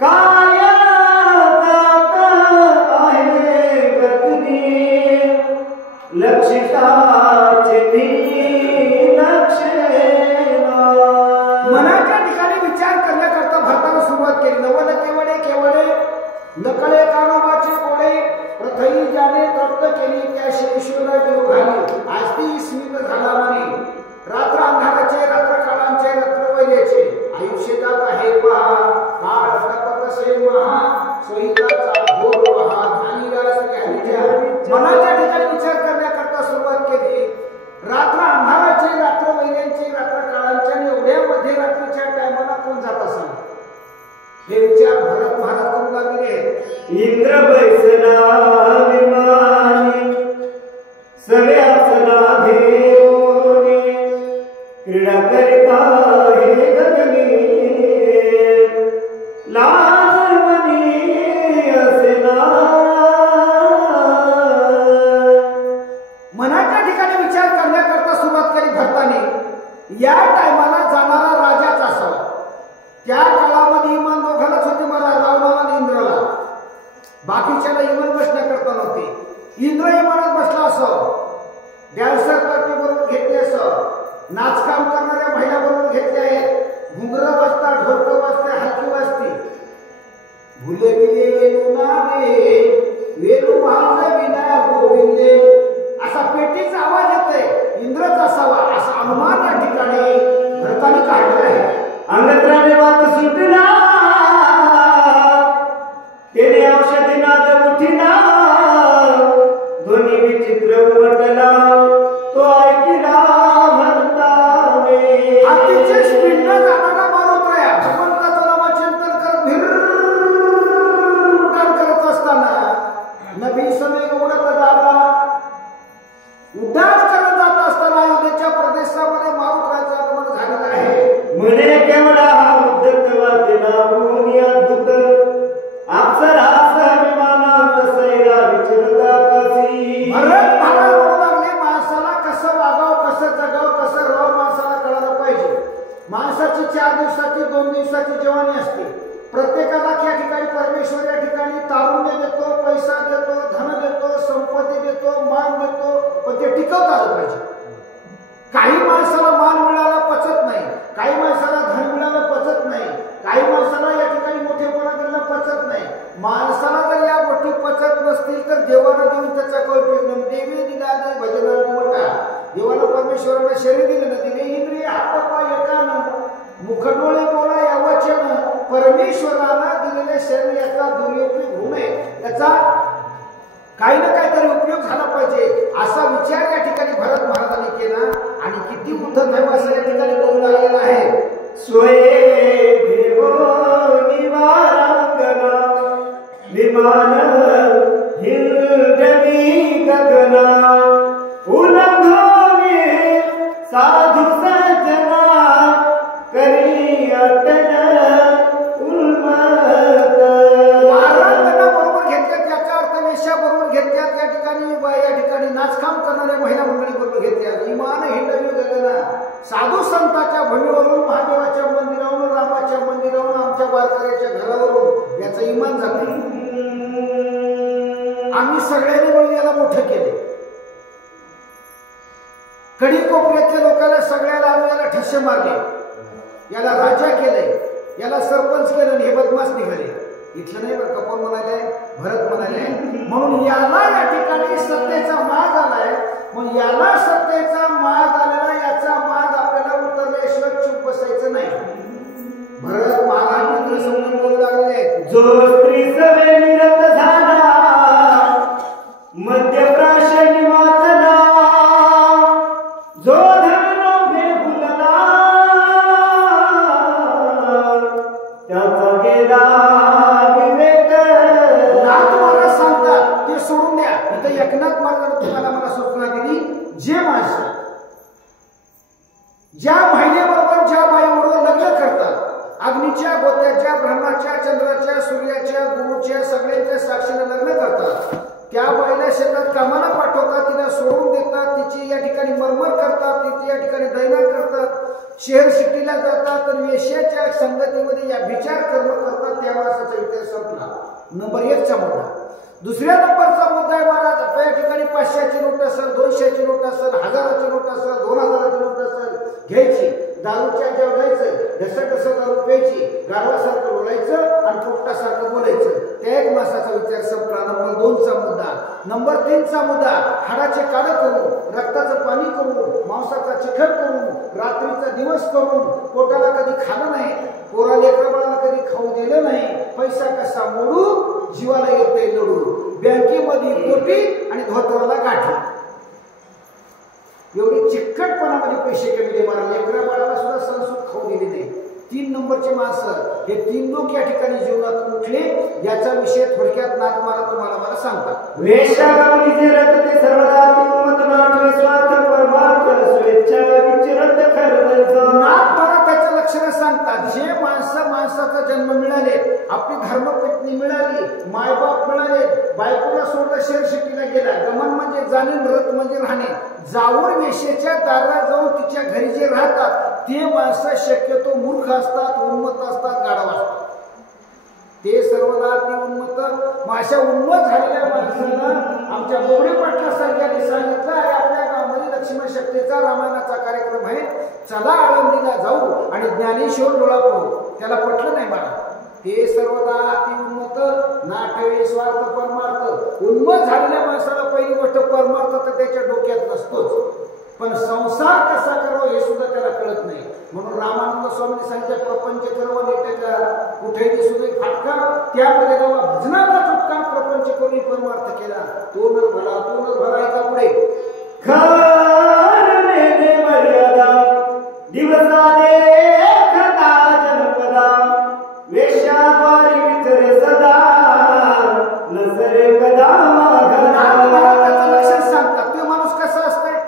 काय जात आहे गगनी लक्षिताचे लक्षेना. मनाच्या ठिकाणी विचार करण्याकरता भारतानं सुरुवात केली. नवल केवळे नकळे कानोबाचे कोळे, प्रथई ज्याने तप्त केली त्याशी ईश्वर देव घाली, आज ती स्मित झाला म्हणे. रात्र अंधाराचे, रात्र काळांचे, रात्र वैल्याचे, आयुष्य जात आहे पहा, काळ तपतसे महा, सोयीचा घोर पहा, ध्यानीरास घ्यायच्या. मनाच्या ठिकाणी विचार करण्याकरता सुरुवात केली. रात्र अंधाराचे, रात्र वैल्यांचे, रात्र काळांचे आणि एवढ्या मध्यरात्रीच्या टायमाला कोण जात असाल हे विचार भरत महाराज करू लागले. इंद्र बैसला विमानी सव्यासला देवनी, क्रीडा करिता हे गगनी लाजवनी असेना. मनाच्या ठिकाणी विचार करण्याकरता सुरुवात केली भरताने. या टायमाला जाणारा राजाच असावा. त्या काळामध्ये इमान दोघांनाच होते, मला रावणाला आणि इंद्राला. बाकीच्याला इमान बसण्याकरता नव्हते. दिवसाची जवानी असते. प्रत्येकाला या ठिकाणी परमेश्वर या ठिकाणी तारुण्य देतो, पैसा देतो, धन देतो, संपत्ती देतो, मान देतो, पण ते टिकवता आलं पाहिजे. काही माणसाला मान मिळाला पचत नाही, काही माणसाला धन मिळालं पचत नाही, काही माणसाला या ठिकाणी मोठेपणा दिलं पचत नाही. माणसाला जर या गोष्टी पचत नसतील तर देवाला देऊन त्याचा काही उपयोग नाही. देवी दिला नाही भजनाला मोठा, देवाला परमेश्वराला शरीर दिलं ना, दिले इंद्रिय हात पाय एकानं, मुख डोळे बोला या वचन, परमेश्वराला दिलेल्या शरीर याचा दुरुपयोग होऊ नये, त्याचा काही ना काहीतरी उपयोग झाला पाहिजे असा विचार या ठिकाणी भरत महाराजांनी केला. आणि किती उद्धत आहे असं या ठिकाणी बोलू लागलेला आहे. स्वये देवो निवारांगना विमान हिरडवी गगना उल्लंघोने साधू सजना करी अटन उन्मत. वारांगना बरोबर घेतल्यात याचा अर्थ वेश्या बरोबर घेतल्यात, या ठिकाणी नाचकाम करणाऱ्या महिला मंडळी बरोबर घेतल्यात. विमान हिरडवी गगना, साधू संतांच्या भूमीवरून, महादेवाच्या मंदिरावरून, रामाच्या मंदिरावरून, आमच्या वारकऱ्याच्या घरावरून याचं इमान जाते. आम्ही सगळ्यांनी मिळून याला मोठं केले. कडी कोपऱ्यातल्या लोकांना सगळ्याला आम्ही याला ठसे मारले, याला राजा केलंय, याला सरपंच केलं, हे बदमाश निघाले. इथलं नाही बरं, कपूर म्हणाले, भरत म्हणाले. म्हणून याला या ठिकाणी सत्तेचा माज आलाय. म्हणून याला सत्तेचा माज आलेला, याचा माज आपल्याला उतरल्याशिवाय चूप बसायचं नाही. भरत महाराज मित्र समजून बोलू लागलेले आहेत. जो स्त्री सवे निरत झाला मध्यप्राशन मातला, जो धर्म भेटला त्याचा गेला विवेक. नाथ महाराज सांगतात ते सोडून द्या. इथं एकनाथ महाराज तुम्हाला मला सूचना दिली, जे माणसं ज्या महिलेबरोबर ज्या बाईबरोबर लग्न करतात, अग्नीच्या, गोत्याच्या, ब्रह्माच्या, चंद्राच्या, सूर्याच्या, गुरुच्या सगळ्यांच्या साक्षीने लग्न करतात, त्या बाईला शेतात कामाला पाठवतात, तिला सोडून देतात, तिची या ठिकाणी मरमर करतात, तिची या ठिकाणी दैना करतात, शहर सिटीला जातात, तर वेश्याच्या संगतीमध्ये या विचार कर्म करतात. त्या माणसाचा इतिहास संपला. नंबर 1चा मुद्दा. दुसऱ्या नंबरचा मुद्दा आहे महाराज, या ठिकाणी 500ची नोट असेल, 200ची नोट असेल, 1000ची नोट असेल, 2000ची नोट असेल, घ्यायची, दारूच्या जेवढायचं, ढसं दारू प्यायची, गाढवासारखं बोलायचं आणि पोपटासारखं बोलायचं. त्या एक माणसाचा विचार संपला. नंबर 2चा मुद्दा. नंबर 3चा मुद्दा, हाडाचे काढ करून, रक्ताचं पाणी करून, मांसाचा चिखल करून, रात्रीचा दिवस करून, पोटाला कधी खाल्लं नाही, पोरा लेकराबाळाला कधी खाऊ दिलं नाही, पैसा कसा मोडू, जीवाला येते लढू, बँकेमध्ये कोटी आणि धोत्राला गाठी, एवढी चिकटपणामध्ये पैसे कमी मला लेकरा बाळाला सुद्धा संस्कृत खाऊ दिली नाही. 3 नंबरचे माणसं, हे 3 लोक या ठिकाणी जीवनातून उठले. याचा विषय थोडक्यात नाथ तुम्हाला मला सांगतात. वेश्यागावली जे रथते सर्वदा तिमत नाथ स्वार्थ परमार्थ स्वेच्छा विचरत खरवजा. नाथ मला त्याचं लक्षण सांगतात. जे माणसाचा जन्म मिळाले, आपली धर्मपत्नी मिळाली, मायबाप मिळाले, बायकोला सोडलं शहर सिटीला गेला, गमन म्हणजे जाणे, रथ म्हणजे राहणे, जाऊन वेश्येच्या दारात जाऊन तिच्या घरी जे राहतात ते माणसं शक्यतो मूर्ख असतात, उन्मत्त असतात, गाढव असतात. ते सर्वदा ती उन्मत्त. अशा उन्मत झालेल्या माणसाला आमच्या बोबडे पाटलासारख्याने सांगितलं, अरे आपल्या गावामध्ये लक्ष्मण शक्तीचा रामायणाचा कार्यक्रम आहे, चला आळंदीला जाऊ आणि ज्ञानेश्वर डोळा पाहू. त्याला पटलं नाही मला. ते सर्वदा ती उन्मत, नाठवे स्वार्थ परमार्थ. उन्मत झालेल्या माणसाला पहिली गोष्ट परमार्थ तर त्याच्या डोक्यात नसतोच, पण संसार कसा करावा हे सुद्धा त्याला कळत नाही. म्हणून रामानंद स्वामींनी सांगितलं, प्रपंच करावा नेत्याच्या कुठेही दिसू दे फाटका, त्यामध्ये गावा भजनाचा चुटका, प्रपंच करून परमार्थ केला, तो न भला एका पुढे खरने मर्यादा दिवसाने कथा जनपदा वेश्याद्वारी विचरे सदा नसरे कदा त्याचं लक्षण सांगतात. ते माणूस कसा असतंय,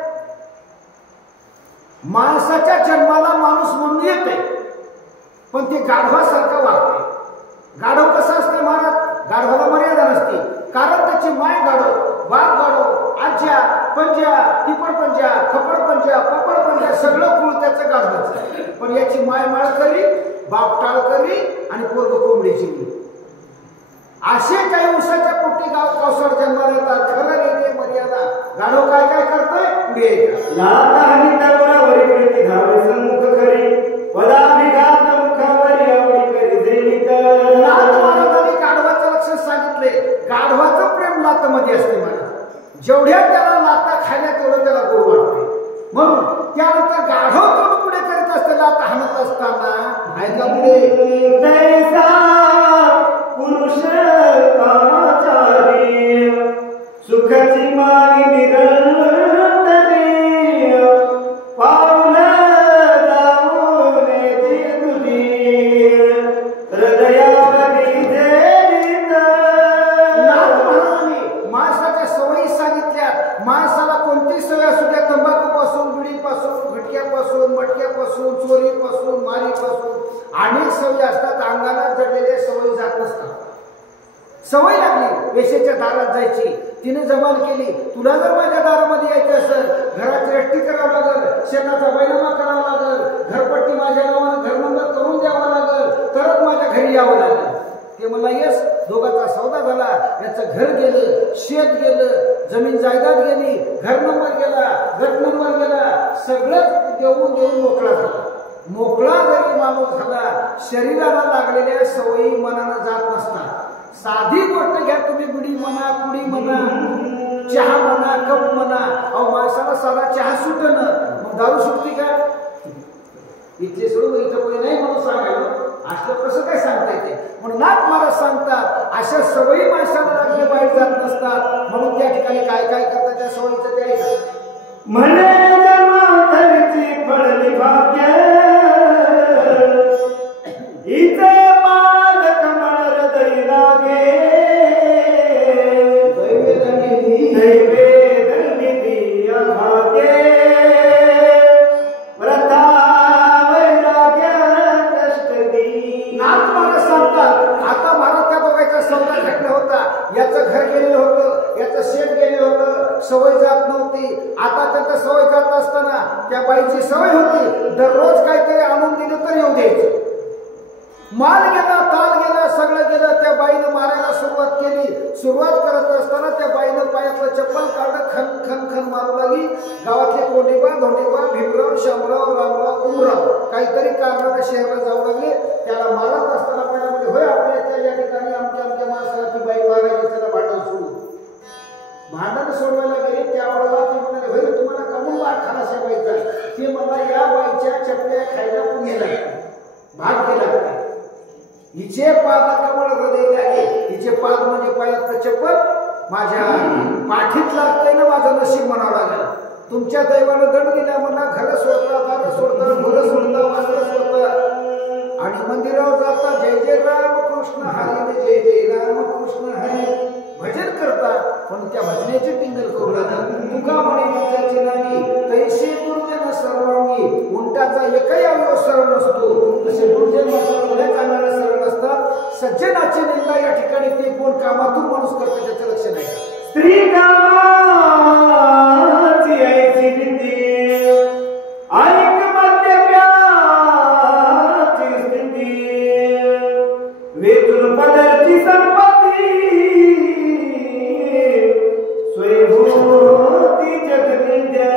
माणसाच्या जन्माला माणूस म्हणून येते, पण ते गाढवासारखं वागते. गाढव कसं असते महाराज, गाढवाला मर्यादा नसते, कारण त्याची माय गाढव, बाप गाढव, आज्या पंजा, टिपड पंजा, खपड पंजा, पपड पंजा, सगळं कुळ त्याचं गाढवाचं. पण याची माय माळकरी, बाप टाळकरी आणि पोरग कोंबडीची. असे काही उसाच्या पोटी गाव कावसाड जन्माला येतात. खरं गेले मर्यादा. गाढव काय काय करतोय पुढे लाता आणि तरुणावरी प्रीती धावे सन्मुख करी पदाभिघात मुखावरी आवडी करी देवित. लात महाराजांनी गाढवाचं लक्षण सांगितले. गाढवाचं प्रेम लातमध्ये असते महाराज. जेवढ्या त्याला लाता खायला तेवढं त्याला गोड वाटते. म्हणून त्यानंतर गाढव तोंड पुढे करीत असते लाता हाणत असताना ऐका पुढे तैसा पुरुष कामाचारी सुखाची मागणी निरंतरी पाऊल जाऊन दे तुझी हृदयावरी देवीत. नाथ महाराजांनी माणसाच्या सवयी सांगितल्यात. माणसाला कोणती सवय असू द्या, तंबाखूपासून, बिडीपासून, घटक्यापासून, मटक्यापासून, चोरीपासून, मारीपासून अनेक सवयी असतात. अंगाला जडलेल्या सवयी जात नसतात. सवय लागली वेशेच्या दारात जायची, तिने जमाल केली. तुला जर माझ्या दारामध्ये यायचं असेल, घराची रष्टी करावं लागल, शेताचा बैनामा करावा लागल, घरपट्टी माझ्या नावानं घर नंबर करून द्यावा लागल, तरच माझ्या घरी यावं लागल. ते मला येस दोघांचा सौदा झाला. याचं घर गेलं, शेत गेलं, जमीन जायदाद गेली, घर नंबर गेला, गट नंबर गेला, सगळंच देऊन देऊन मोकळा झाला. मोकळा जरी माणूस झाला, शरीराला लागलेल्या सवयी मनानं जात नसतात. साधी गोष्ट घ्या तुम्ही, बिडी म्हणा, पुडी म्हणा, चहा म्हणा, कप म्हणा. अहो माणसाला साधा चहा सुटणं, मग दारू सुटती का? इथले सोडून इथं कोणी नाही म्हणून सांगायला असलं कसं काय सांगता येते. म्हणून नाथ महाराज सांगतात अशा सवयी माणसाला लागले वाईट जात नसतात. म्हणून त्या ठिकाणी काय काय करतात त्या सवयीचं ते ऐका. म्हणे जन्मांतरीची फळली भाग्य इथे पाद कमळ हृदय लागे दैवे दंडिती अभागे व्रता वैराग्य कष्टदी. नाथ महाराज सांगतात आता महाराज त्या दोघांचा सौदा घडला होता. याचं घर गेलेलं होतं, याचं शेत गेलेलं होतं, सवय जात नव्हती. आता त्याचं सवय जात असताना त्या बाईची सवय होती दररोज काहीतरी आणून दिलं तर येऊ द्यायचं. माल गेला, ताल गेला, सगळं गेलं. त्या बाईनं मारायला सुरुवात केली. सुरुवात करत असताना त्या बाईनं पायातलं चप्पल काढलं, खन खन खन मारू लागली. गावातले कोंडीबा, धोंडीबा, भीमराव, शामराव, रामराव, उमराव काहीतरी कारणाला शहराला जाऊ लागले. त्याला मारत असताना पाण्यामध्ये होय आपल्या या ठिकाणी आमच्या माणसाला ती बाई मारायची, त्याला भांडण सोडू. भांडण सोडवायला गेले त्यावेळेला ते म्हणाले होय तुम्हाला कमून मार खाला शेवायचा. ते म्हणला या बाईच्या चपल्या खायला पुण्य लागते, भाग केला. हिचे पाद कमळ हृदय लागे. हिचे पाद म्हणजे पायातलं चप्पल माझ्या पाठीत लागते ना, माझं नशीब म्हणावं लागेल. तुमच्या दैवानं दंड दिला म्हणला, घर सोडता, दार सोडता, घर सोडता, वासर सोडता आणि मंदिरावर जाता जय जय राम कृष्ण हरी, जय जय राम कृष्ण हरी भजन करता. पण त्या भजनेचे टिंगल करू लागला. तुका म्हणे त्याची नावी तैसे दुर्जन सर्वांगी. उंटाचा एकही अवयव सरळ नसतो, तसे दुर्जन माणसं पुढे कानाला सरळ नसतात. सज्जनाची निंदा या ठिकाणी ते कोण कामातून माणूस करतो त्याचं लक्ष नाही. स्त्री कामाची ऐसी भीती ऐक मध्यप्याची स्थिती वेतून पदरची संपत्ती स्वयंभूती जगविद्या.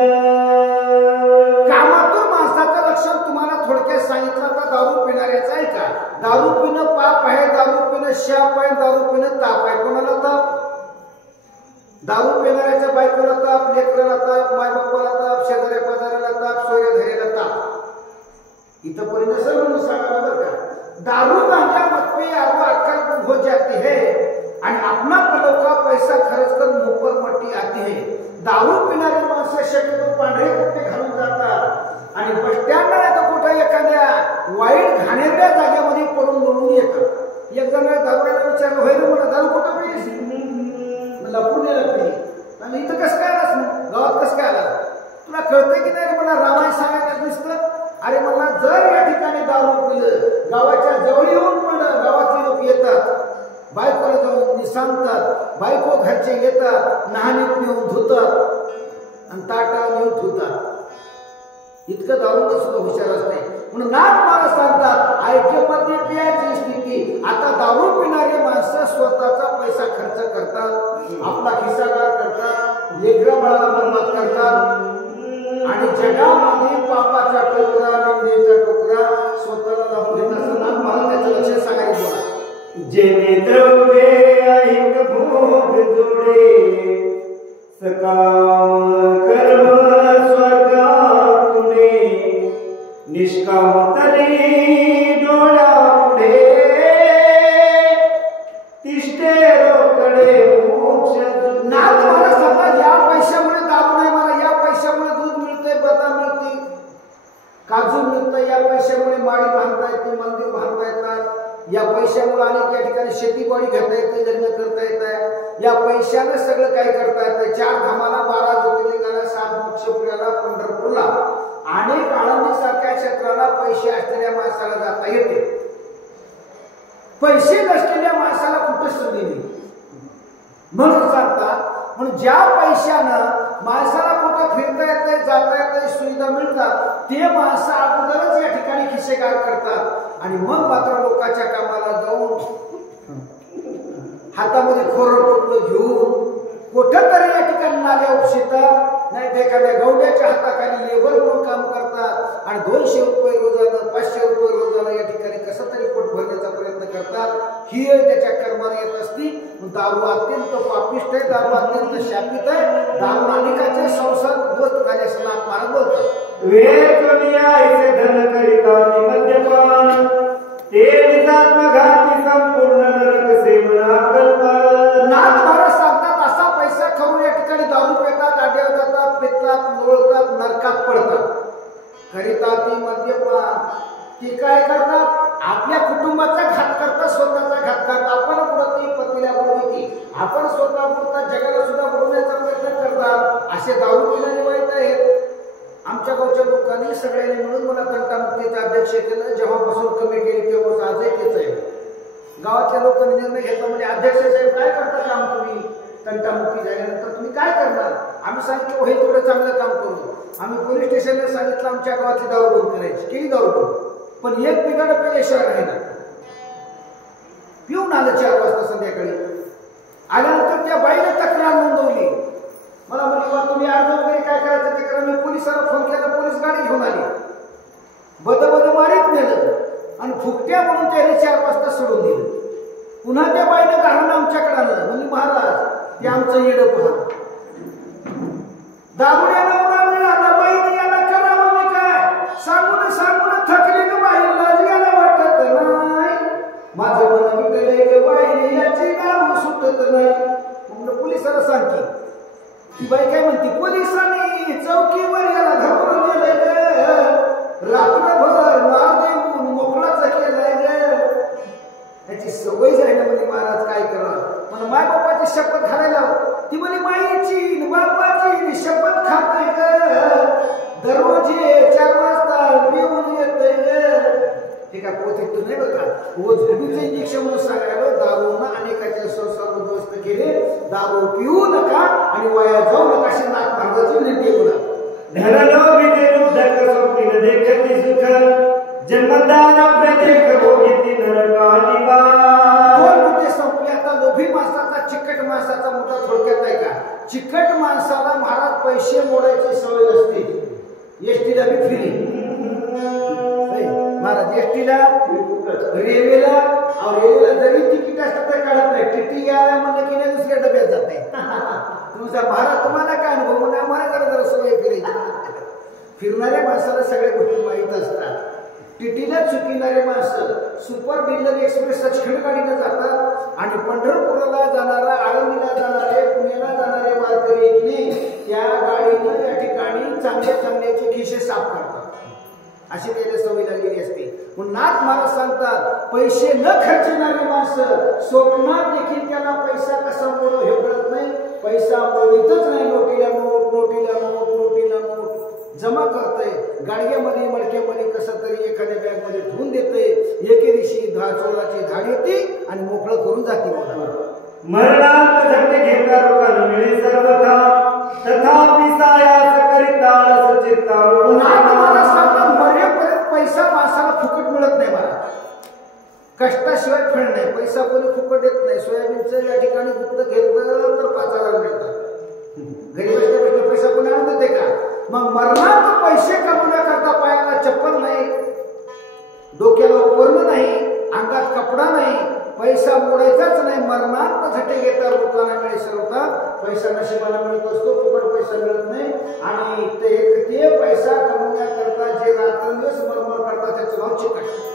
कामातून माणसाचं लक्षण तुम्हाला थोडक्यात सांगितलं. आता दारू पिणाऱ्याचं आहे का? दारू पिणं पाप आहे, दारू पिणं शाप आहे, दारू पिणं ताप आहे. कोणाला ताप? दारू पिणाऱ्याच्या बायकोला ताप, लेकराला ताप, मायबापाला ताप, शेजाऱ्या पाजाऱ्याला ताप, सोयऱ्या धैर्याला ताप. इथं परिणाम सर्व सांगा बरं का. दारू गांजा मत आरो अक्कल हो जाती है आणि अपना पलों का पैसा खर्च कर मुंह पर मट्टी आती है. दारू पिणारी माणसं शक्यतो पांढरे कपडे घालून जातात आणि बस स्टँडला नाही तर कुठे एखाद्या वाईट घाणेरड्या जागेमध्ये पडून बोलून येतात. एक जण दारूला विचारलं होय रे मला दारू कुठं पिलीस? मला पुण्याला पिली. आणि इथं कसं काय आलास मग? गावात कसं काय आला? तुला कळतंय की नाही? मला रामायण सांगायला दिसतं. अरे मला जर या ठिकाणी दारू पिलं, गावाच्या जवळ येऊन पण गावातले लोक येतात, बायकोला जाऊन निसांतात, बायको घरचे येतात, नहानीत नेऊन धुतात आणि ताटा नेऊन धुतात. इतकं दारू सुद्धा हुशार असते. म्हणून नाथ महाराज सांगतात ऐक्यमध्ये प्यायची स्थिती. आता दारू पिणारी माणसं स्वतःचा पैसा खर्च करतात, आपला खिस्सागार करतात, लेकरा बाळाला बरबाद करतात आणि जगामध्ये पापाचा टोकरा, निंदेचा टोकरा स्वतःला लावून घेत असताना मला त्याचं लक्ष सांगायला बोला. जेने द्रव्ये ऐक भोग जोडे सकाम कर्म स्वर्गातुने निष्काम तरी डोळा पुढे तिष्ठे रोकडे मोक्ष. नाथ महाराज सांगतात या पैशामुळे दारू नाही, मला या पैशामुळे दूध मिळतंय, बदाम मिळते, काजू मिळतं, या पैशामुळे माडी बांधता येते, मंदिर बांधता येतात, या पैशामुळे अनेक या ठिकाणी शेतीवाडी घेता येते, लग्न करता येत, या पैशाने सगळं काही करता येतं. 4 धामाला 12 ज्योतिर्लिंगाला 7 मोक्षपुऱ्याला पंढरपूरला अनेक आळंदी सारख्या क्षेत्राला पैसे असलेल्या माणसाला जाता येते. पैसे नसलेल्या माणसाला कुठं संधी नाही. म्हणून सांगतात म्हणून ज्या पैशानं माणसाला कुठं फिरता येते, जाता येते, सुविधा मिळतात ते माणसं अगोदरच या ठिकाणी खिस्सेगार करतात आणि मग मात्र लोकांच्या कामाला जाऊन हातामध्ये खोरं टोपलं घेऊन कुठं तरी या ठिकाणी नाल्या उपशितात, नाही तर एखाद्या गवड्याच्या हाताखाली लेबर म्हणून काम करतात आणि 200 रुपये रोजानं 500 रुपये रोजानं या ठिकाणी कसं तरी पोट भरण्याचा प्रयत्न करतात. ही त्याच्या कर्माने येत असती. दारू अत्यंत पापिष्ट आहे, दारू अत्यंत शापित आहे, दारू अनेकाचे संसार उद्ध्वस्त झाले असं नाथ महाराज बोलतात. वेदनियायचे धन करिता मद्यपान ते निजात्मघाती संपूर्ण नरक सेवना कल्पना. नाथ महाराज सांगतात असा पैसा खाऊन या ठिकाणी दारू पितात, आड्यावर जातात, पितात, लोळतात, नरकात पडतात. करिता ती मद्यपान ती काय करतात, आपल्या कुटुंबाचा घात करतात, स्वतःचा घात करतात. आपण प्रति पतीला बोलवती, आपण स्वतः बोलतात, जगाला सुद्धा बोलवण्याचा प्रयत्न करतात. असे दारू पिणारे वाईट आहेत. आमच्या गावच्या लोकांनी सगळ्यांनी मिळून मला तंटामुक्तीचं अध्यक्ष केलं. जेव्हापासून कमी केली तेव्हा आजही तेच आहे. गावातल्या लोकांनी निर्णय घेतला म्हणजे अध्यक्ष साहेब काय करता काम तुम्ही, तंटामुक्ती झाल्यानंतर तुम्ही काय करणार. आम्ही सांगितलं हे थोडं चांगलं काम करू. आम्ही पोलीस स्टेशनला सांगितलं आमच्या गावातली दारू बंद करायची, केली दारू बंद. पण एक बिघाड पेल्याशिवाय राहिला. पिऊन आलं 4 वाजता संध्याकाळी. आल्यानंतर त्या बाईने तक्रार नोंदवली. मला म्हणली तुम्ही अर्ज वगैरे काय करायचं ते करा. मी पोलिसांना फोन केला, पोलीस गाडी घेऊन आली, बद मारीत नेलं आणि फुकट्या म्हणून त्याने 4 वाजता सोडून दिलं. पुन्हा त्या बाईने घरानं आमच्याकडे आणलं. म्हणजे महाराज ते आमचं येडं पहा. दारुड्याला उडा मिळाला, बाईने याला करावं मी काय सांगून सांगून थकली ग बाई, लाज याला वाटत नाही. माझं मन विटलंय ग बाई, याची नाव सुटत नाही. म्हणून पोलिसाला सांगते. ती बाई काय म्हणते, पोलिसांनी चौकीवर याला धरून नेलंय ग, रात्रभर मार देऊन मोकळाच केलाय ग. त्याची सवय झाली ना. म्हणजे महाराज काय करा, मला माय बापाची शपथ घालायला. ती म्हणे माईची बापाची शपथ खाते ग, दररोज 4 वाजता पिऊन येते ग. हे काय पोथीत तू नाही बघा. झोडूचं इंजेक्शन म्हणून सांगायला दारूनं अनेकाचे संसार उद्ध्वस्त केले. दारू पिऊ नका आणि वाया जाऊ नका अशी नाथ महाराजांची विनंती बोला. धरलो विदेरुद्धक स्वप्न देखती सुख जन्मदान प्रदेख भोगिती नरकालिवा. 2 मुद्दे संपले. आता लोभी माणसाचा चिकट माणसाचा मुद्दा थोडक्यात आहे का. चिकट माणसाला महाराज पैसे मोडायची सवय नसते. एसटीला बी फ्री महाराज, एसटीला रेल्वेला जरी तिकीट असतं तर काढत नाही. टीटी यायला म्हणलं की नाही दुसऱ्या डब्यात जात नाही. तुमचा महाराज तुम्हाला काय अनुभव म्हणजे आम्हाला जरा सवय फिरायची. फिरणाऱ्या माणसाला सगळ्या गोष्टी माहीत असतात. टीटीला चुकिणारे माणसं सुपर डिलर एक्सप्रेस सचखंड गाडीनं जातात आणि पंढरपूरला जाणारा, आळंदीला जाणारे, पुण्याला जाणारे वारकरी त्या गाडीनं या ठिकाणी चांगल्याचे खिसे साफ करतात. अशी त्याला सवय लागलेली असते. म्हणून नाथ महाराज सांगतात पैसे न खर्चणारे माणसं स्वप्नात देखील त्यांना पैसा कसा मोडो हे कळत नाही. पैसा मोडीतच नाही. नोटीला नोट जमा करतय, गाडग्यामध्ये मडक्यामध्ये कसं तरी एखाद्या बॅग मध्ये ठेवून देते. एके दिवशी चोराची धाड येते आणि मोकळं करून जाते. मरणात झटके घेता लोकांना मिळे सर्वथा तथापि सायास करिता चित्ता. कष्टाशिवाय फळ नाही. पैसा कोणी फुकट देत नाही. सोयाबीनचं या ठिकाणी गुप्त घेतलं तर 5,000 मिळतात. घरी बसल्या बसल्या पैसा कोणी आणून देते का? मग मरणात पैसे कमवण्याकरता पायाला चप्पल नाही, डोक्याला उपरणं नाही, अंगात कपडा नाही, पैसा मोडायचाच नाही. मरणात झटे घेता लोकांना मिळे सरवतात. पैसा नशिबाला मिळत असतो, फुकट पैसा मिळत नाही. आणि ते पैसा कमवण्याकरता जे रात्रंदिवस मरमर करतात त्याचं नाव चिकट.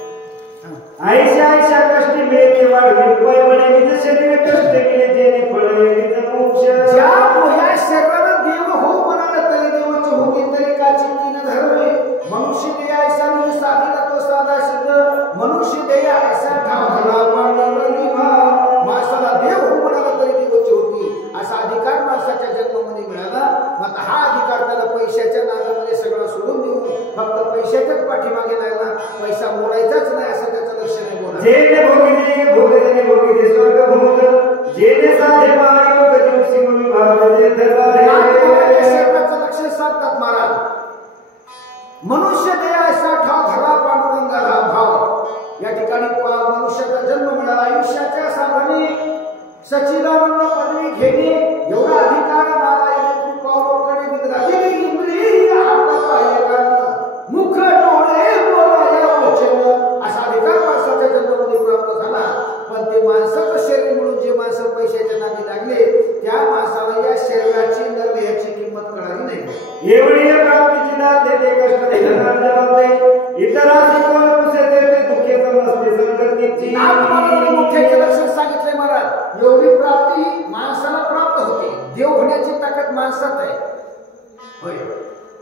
आयशा आयशा कष्टी मिळते वाढवी पाय म्हणे निज शरीर कष्ट केले जेणे फळे निज मोक्ष. ज्या ह्या शरीरानं देव हो म्हणाला तरी देवाची होती तरी काची तीन धर्मे. मनुष्य देय ऐसा निज साधिला तो साधा सिद्ध. मनुष्य देय ऐसा ठावला पांडुरंगी भाव. माणसाला देव हो म्हणाला तरी देवाची होती असा अधिकार माणसाच्या जन्मामध्ये मिळाला. मग हा अधिकार त्याला पैशाच्या नादामध्ये सगळं सोडून देऊन फक्त पैशाच्याच पाठीमागे लागला. पैसा मोडायचाच नाही असं त्याचं लक्ष नाही. बोला जेने भोगिले भोगले भोगिले स्वर्ग भोग जेने साधे महायोग दिवशी मुनी भावले धरारे. शेवटचं लक्ष साधतात महाराज. मनुष्य देय ऐसा ठाव धरा पांडुरंगाला भाव. या ठिकाणी मनुष्याचा जन्म मिळाला. आयुष्याच्या साधने सच्चिदानंद पदवी घेणे एवढा अधिकार मुख डोळे बोलाया वचन असा अधिकार माणसाच्या जन्मामध्ये प्राप्त झाला. पण ते माणसाचं शरीर म्हणून जे माणसं पैशाच्या नादी लागले त्या माणसाला या शरीराची नरदेहाची किंमत कळाली नाही. एवढी प्राप्तीची नाद देते कष्ट देते इतरांची कोण पुसे ते दुःखे समजते संगतीची. मोठ्याचे लक्षण सांगितले महाराज. एवढी प्राप्ती माणसाला प्राप्त होते. देव होण्याची ताकद माणसात आहे. होय,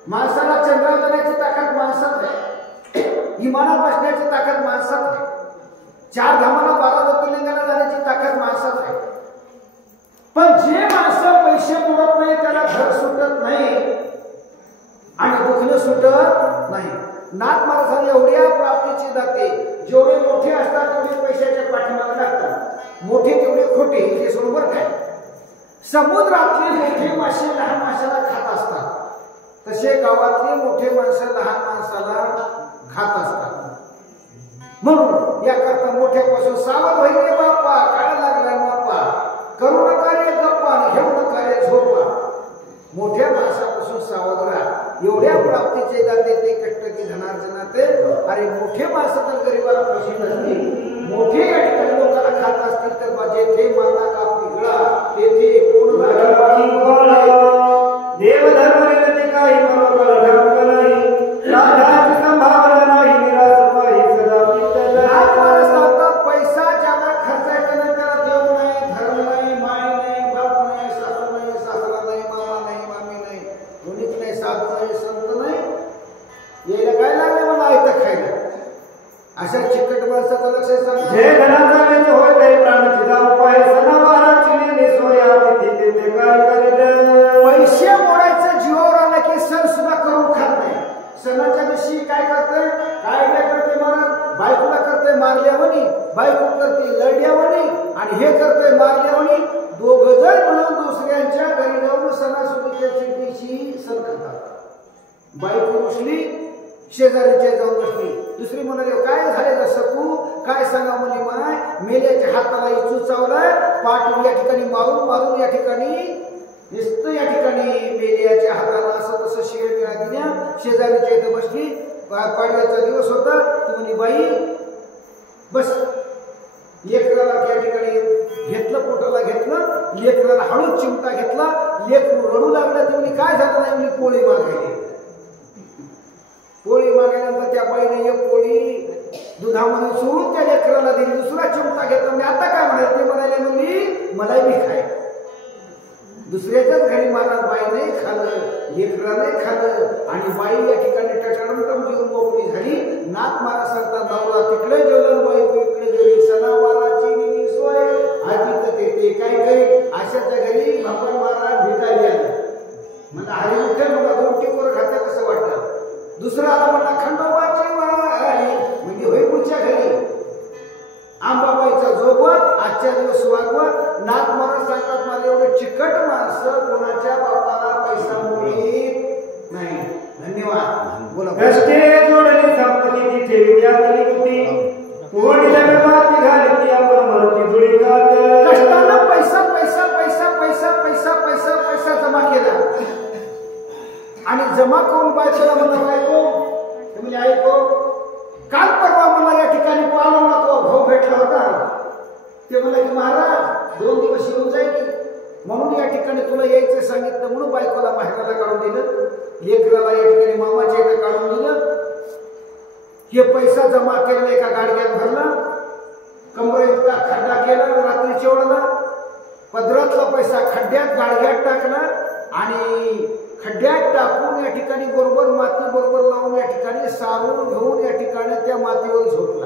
माणसाला चंद्रावर जाण्याची ताकद माणसात आहे. विमानात बसण्याची ताकद माणसात आहे. 4 धामाला 12 ज्योतिर्लिंगाला जाण्याची ताकद माणसात आहे. पण जे माणसं पैसे मोडत नाही त्याला घर सुटत नाही आणि दुखणं सुटत नाही. नाथ महाराजांनी एवढ्या प्राप्तीची दाते जेवढे मोठे असतात तेवढे पैशाच्या पाठीमागे लागतात. मोठे तेवढे खोटे हे बरोबर काय. समुद्रातले मोठे मासे लहान माशाला खात असतात तसे गावातले मोठे माणसं लहान माणसाला खात असतात. म्हणून याकरता मोठ्यापासून सावध व्हायचे बाप्पा. काय लागलाय बाप्पा. करू नका रे गप्पा आणि घेऊ नका रे झोपा. मोठ्या माणसापासून सावध राहा. एवढ्या प्राप्तीचे दाते ते कष्ट की धनार्जनाते. अरे मोठे माणसं तर गरीबाला फशीत असतील. मोठे या ठिकाणी लोकांना खात असतील तर जेथे माता कापली गळा तेथे कोण देवधर्म ते काही मरोकळ ढंग नाही. राधाची संभावना नाही निराश पाहि सदा पितला. पैसा ज्याला खर्चायचा नाही त्याला देव नाही, धर्म नाही, माय नाही, बाप नाही, सासू नाही, सासरा नाही, मामा नाही, मामी नाही, कोणीच नाही, साधू नाही, संत नाही. यायला काय लागलं मला ऐकत खायला. अशा चिकट माणसाचं लक्ष सांग. जे धनाचा वेच होय ते प्राणाची जाऊ पाय सणावाराची नेने सोया तिथे ते काय करेल. पैसे मोडायचं जीवावर आलं की सण सुद्धा करून खात नाही. सणाच्या दिवशी काय करते, काय काय करते महाराज. बायकोला करते मारल्यावणी, बायको करते लढल्यावणी आणि हे करते मारल्यावणी. दोघ जण म्हणून दुसऱ्यांच्या घरी जाऊन सणासुदीच्या दिवशी सण करतात. बायको बसली शेजारीच्या जाऊन बसली. दुसरी म्हणाली काय झाले सकू काय सांगा मुली माय. मेल्याच्या हाताला इचू चावलाय. पाठ या ठिकाणी मारून मारून या ठिकाणी नुसतं या ठिकाणी मेल्याच्या हाताला असं तसं शिळ मिळा दिल्या. शेजारीच्या इथं बसली. पाडव्याचा दिवस होता. ती म्हणे बाई बस. लेकराला त्या ठिकाणी घेतलं, पोटाला घेतलं. लेकराला हळूच चिमटा घेतला. लेकरू रडू लागलं. ती म्हणे काय झालं नाही. म्हणे पोळी मागायली. पोळी मागल्यानंतर त्या बाईने एक पोळी दुधामध्ये सोडून त्या लेकराला दिली. दुसरा चिमटा घेतला. म्हणजे आता काय म्हणाले ते म्हणाले म्हणली मला मी खाय. दुसऱ्याच्याच घरी मला बाई नाही खाल्लं, लेकरा नाही खाल्लं आणि बाई या ठिकाणी टटरमटम जेवून मोकळी झाली. नाथ महाराज सांगतात नवरा तिकडे जेवलं, बायको इकडे जेवली. सणावाराची निमी सोय आधी ते काय काही अशाच्या घरी भगवान महाराज भेटायला आले. मला हरी उठे मला 2 टिकोर खात्या कसं वाटतं. दुसरा आला म्हणला खंडोबाची म्हणजे होय पुढच्या घरी आंबाबाईचा जोगवत आजच्या दिवस वागवत. नाथ महाराज सांगतात मला एवढे चिकट माणसं कोणाच्या बापाला पैसा मोडीत नाही. धन्यवाद. बोला. कष्टे जोडली संपत्ती ठेवी त्यातली होती. कोणी ते म्हणाले की महाराज 2 दिवस येऊन जाईल की, म्हणून या ठिकाणी तुला यायचं सांगितलं, म्हणून बायकोला माहेराला काढून दिलं, लेकराला या ठिकाणी मामाच्या इथं काढून दिलं. हे पैसा जमा केलेला एका गाडग्यात भरला, कमरे इतका खड्डा केला, रात्रीच्या वेळेला पदरातला पैसा खड्ड्यात गाडग्यात टाकला आणि खड्ड्यात टाकून या ठिकाणी बरोबर माती बरोबर लावून या ठिकाणी सारून घेऊन या ठिकाणी त्या मातीवर झोपला.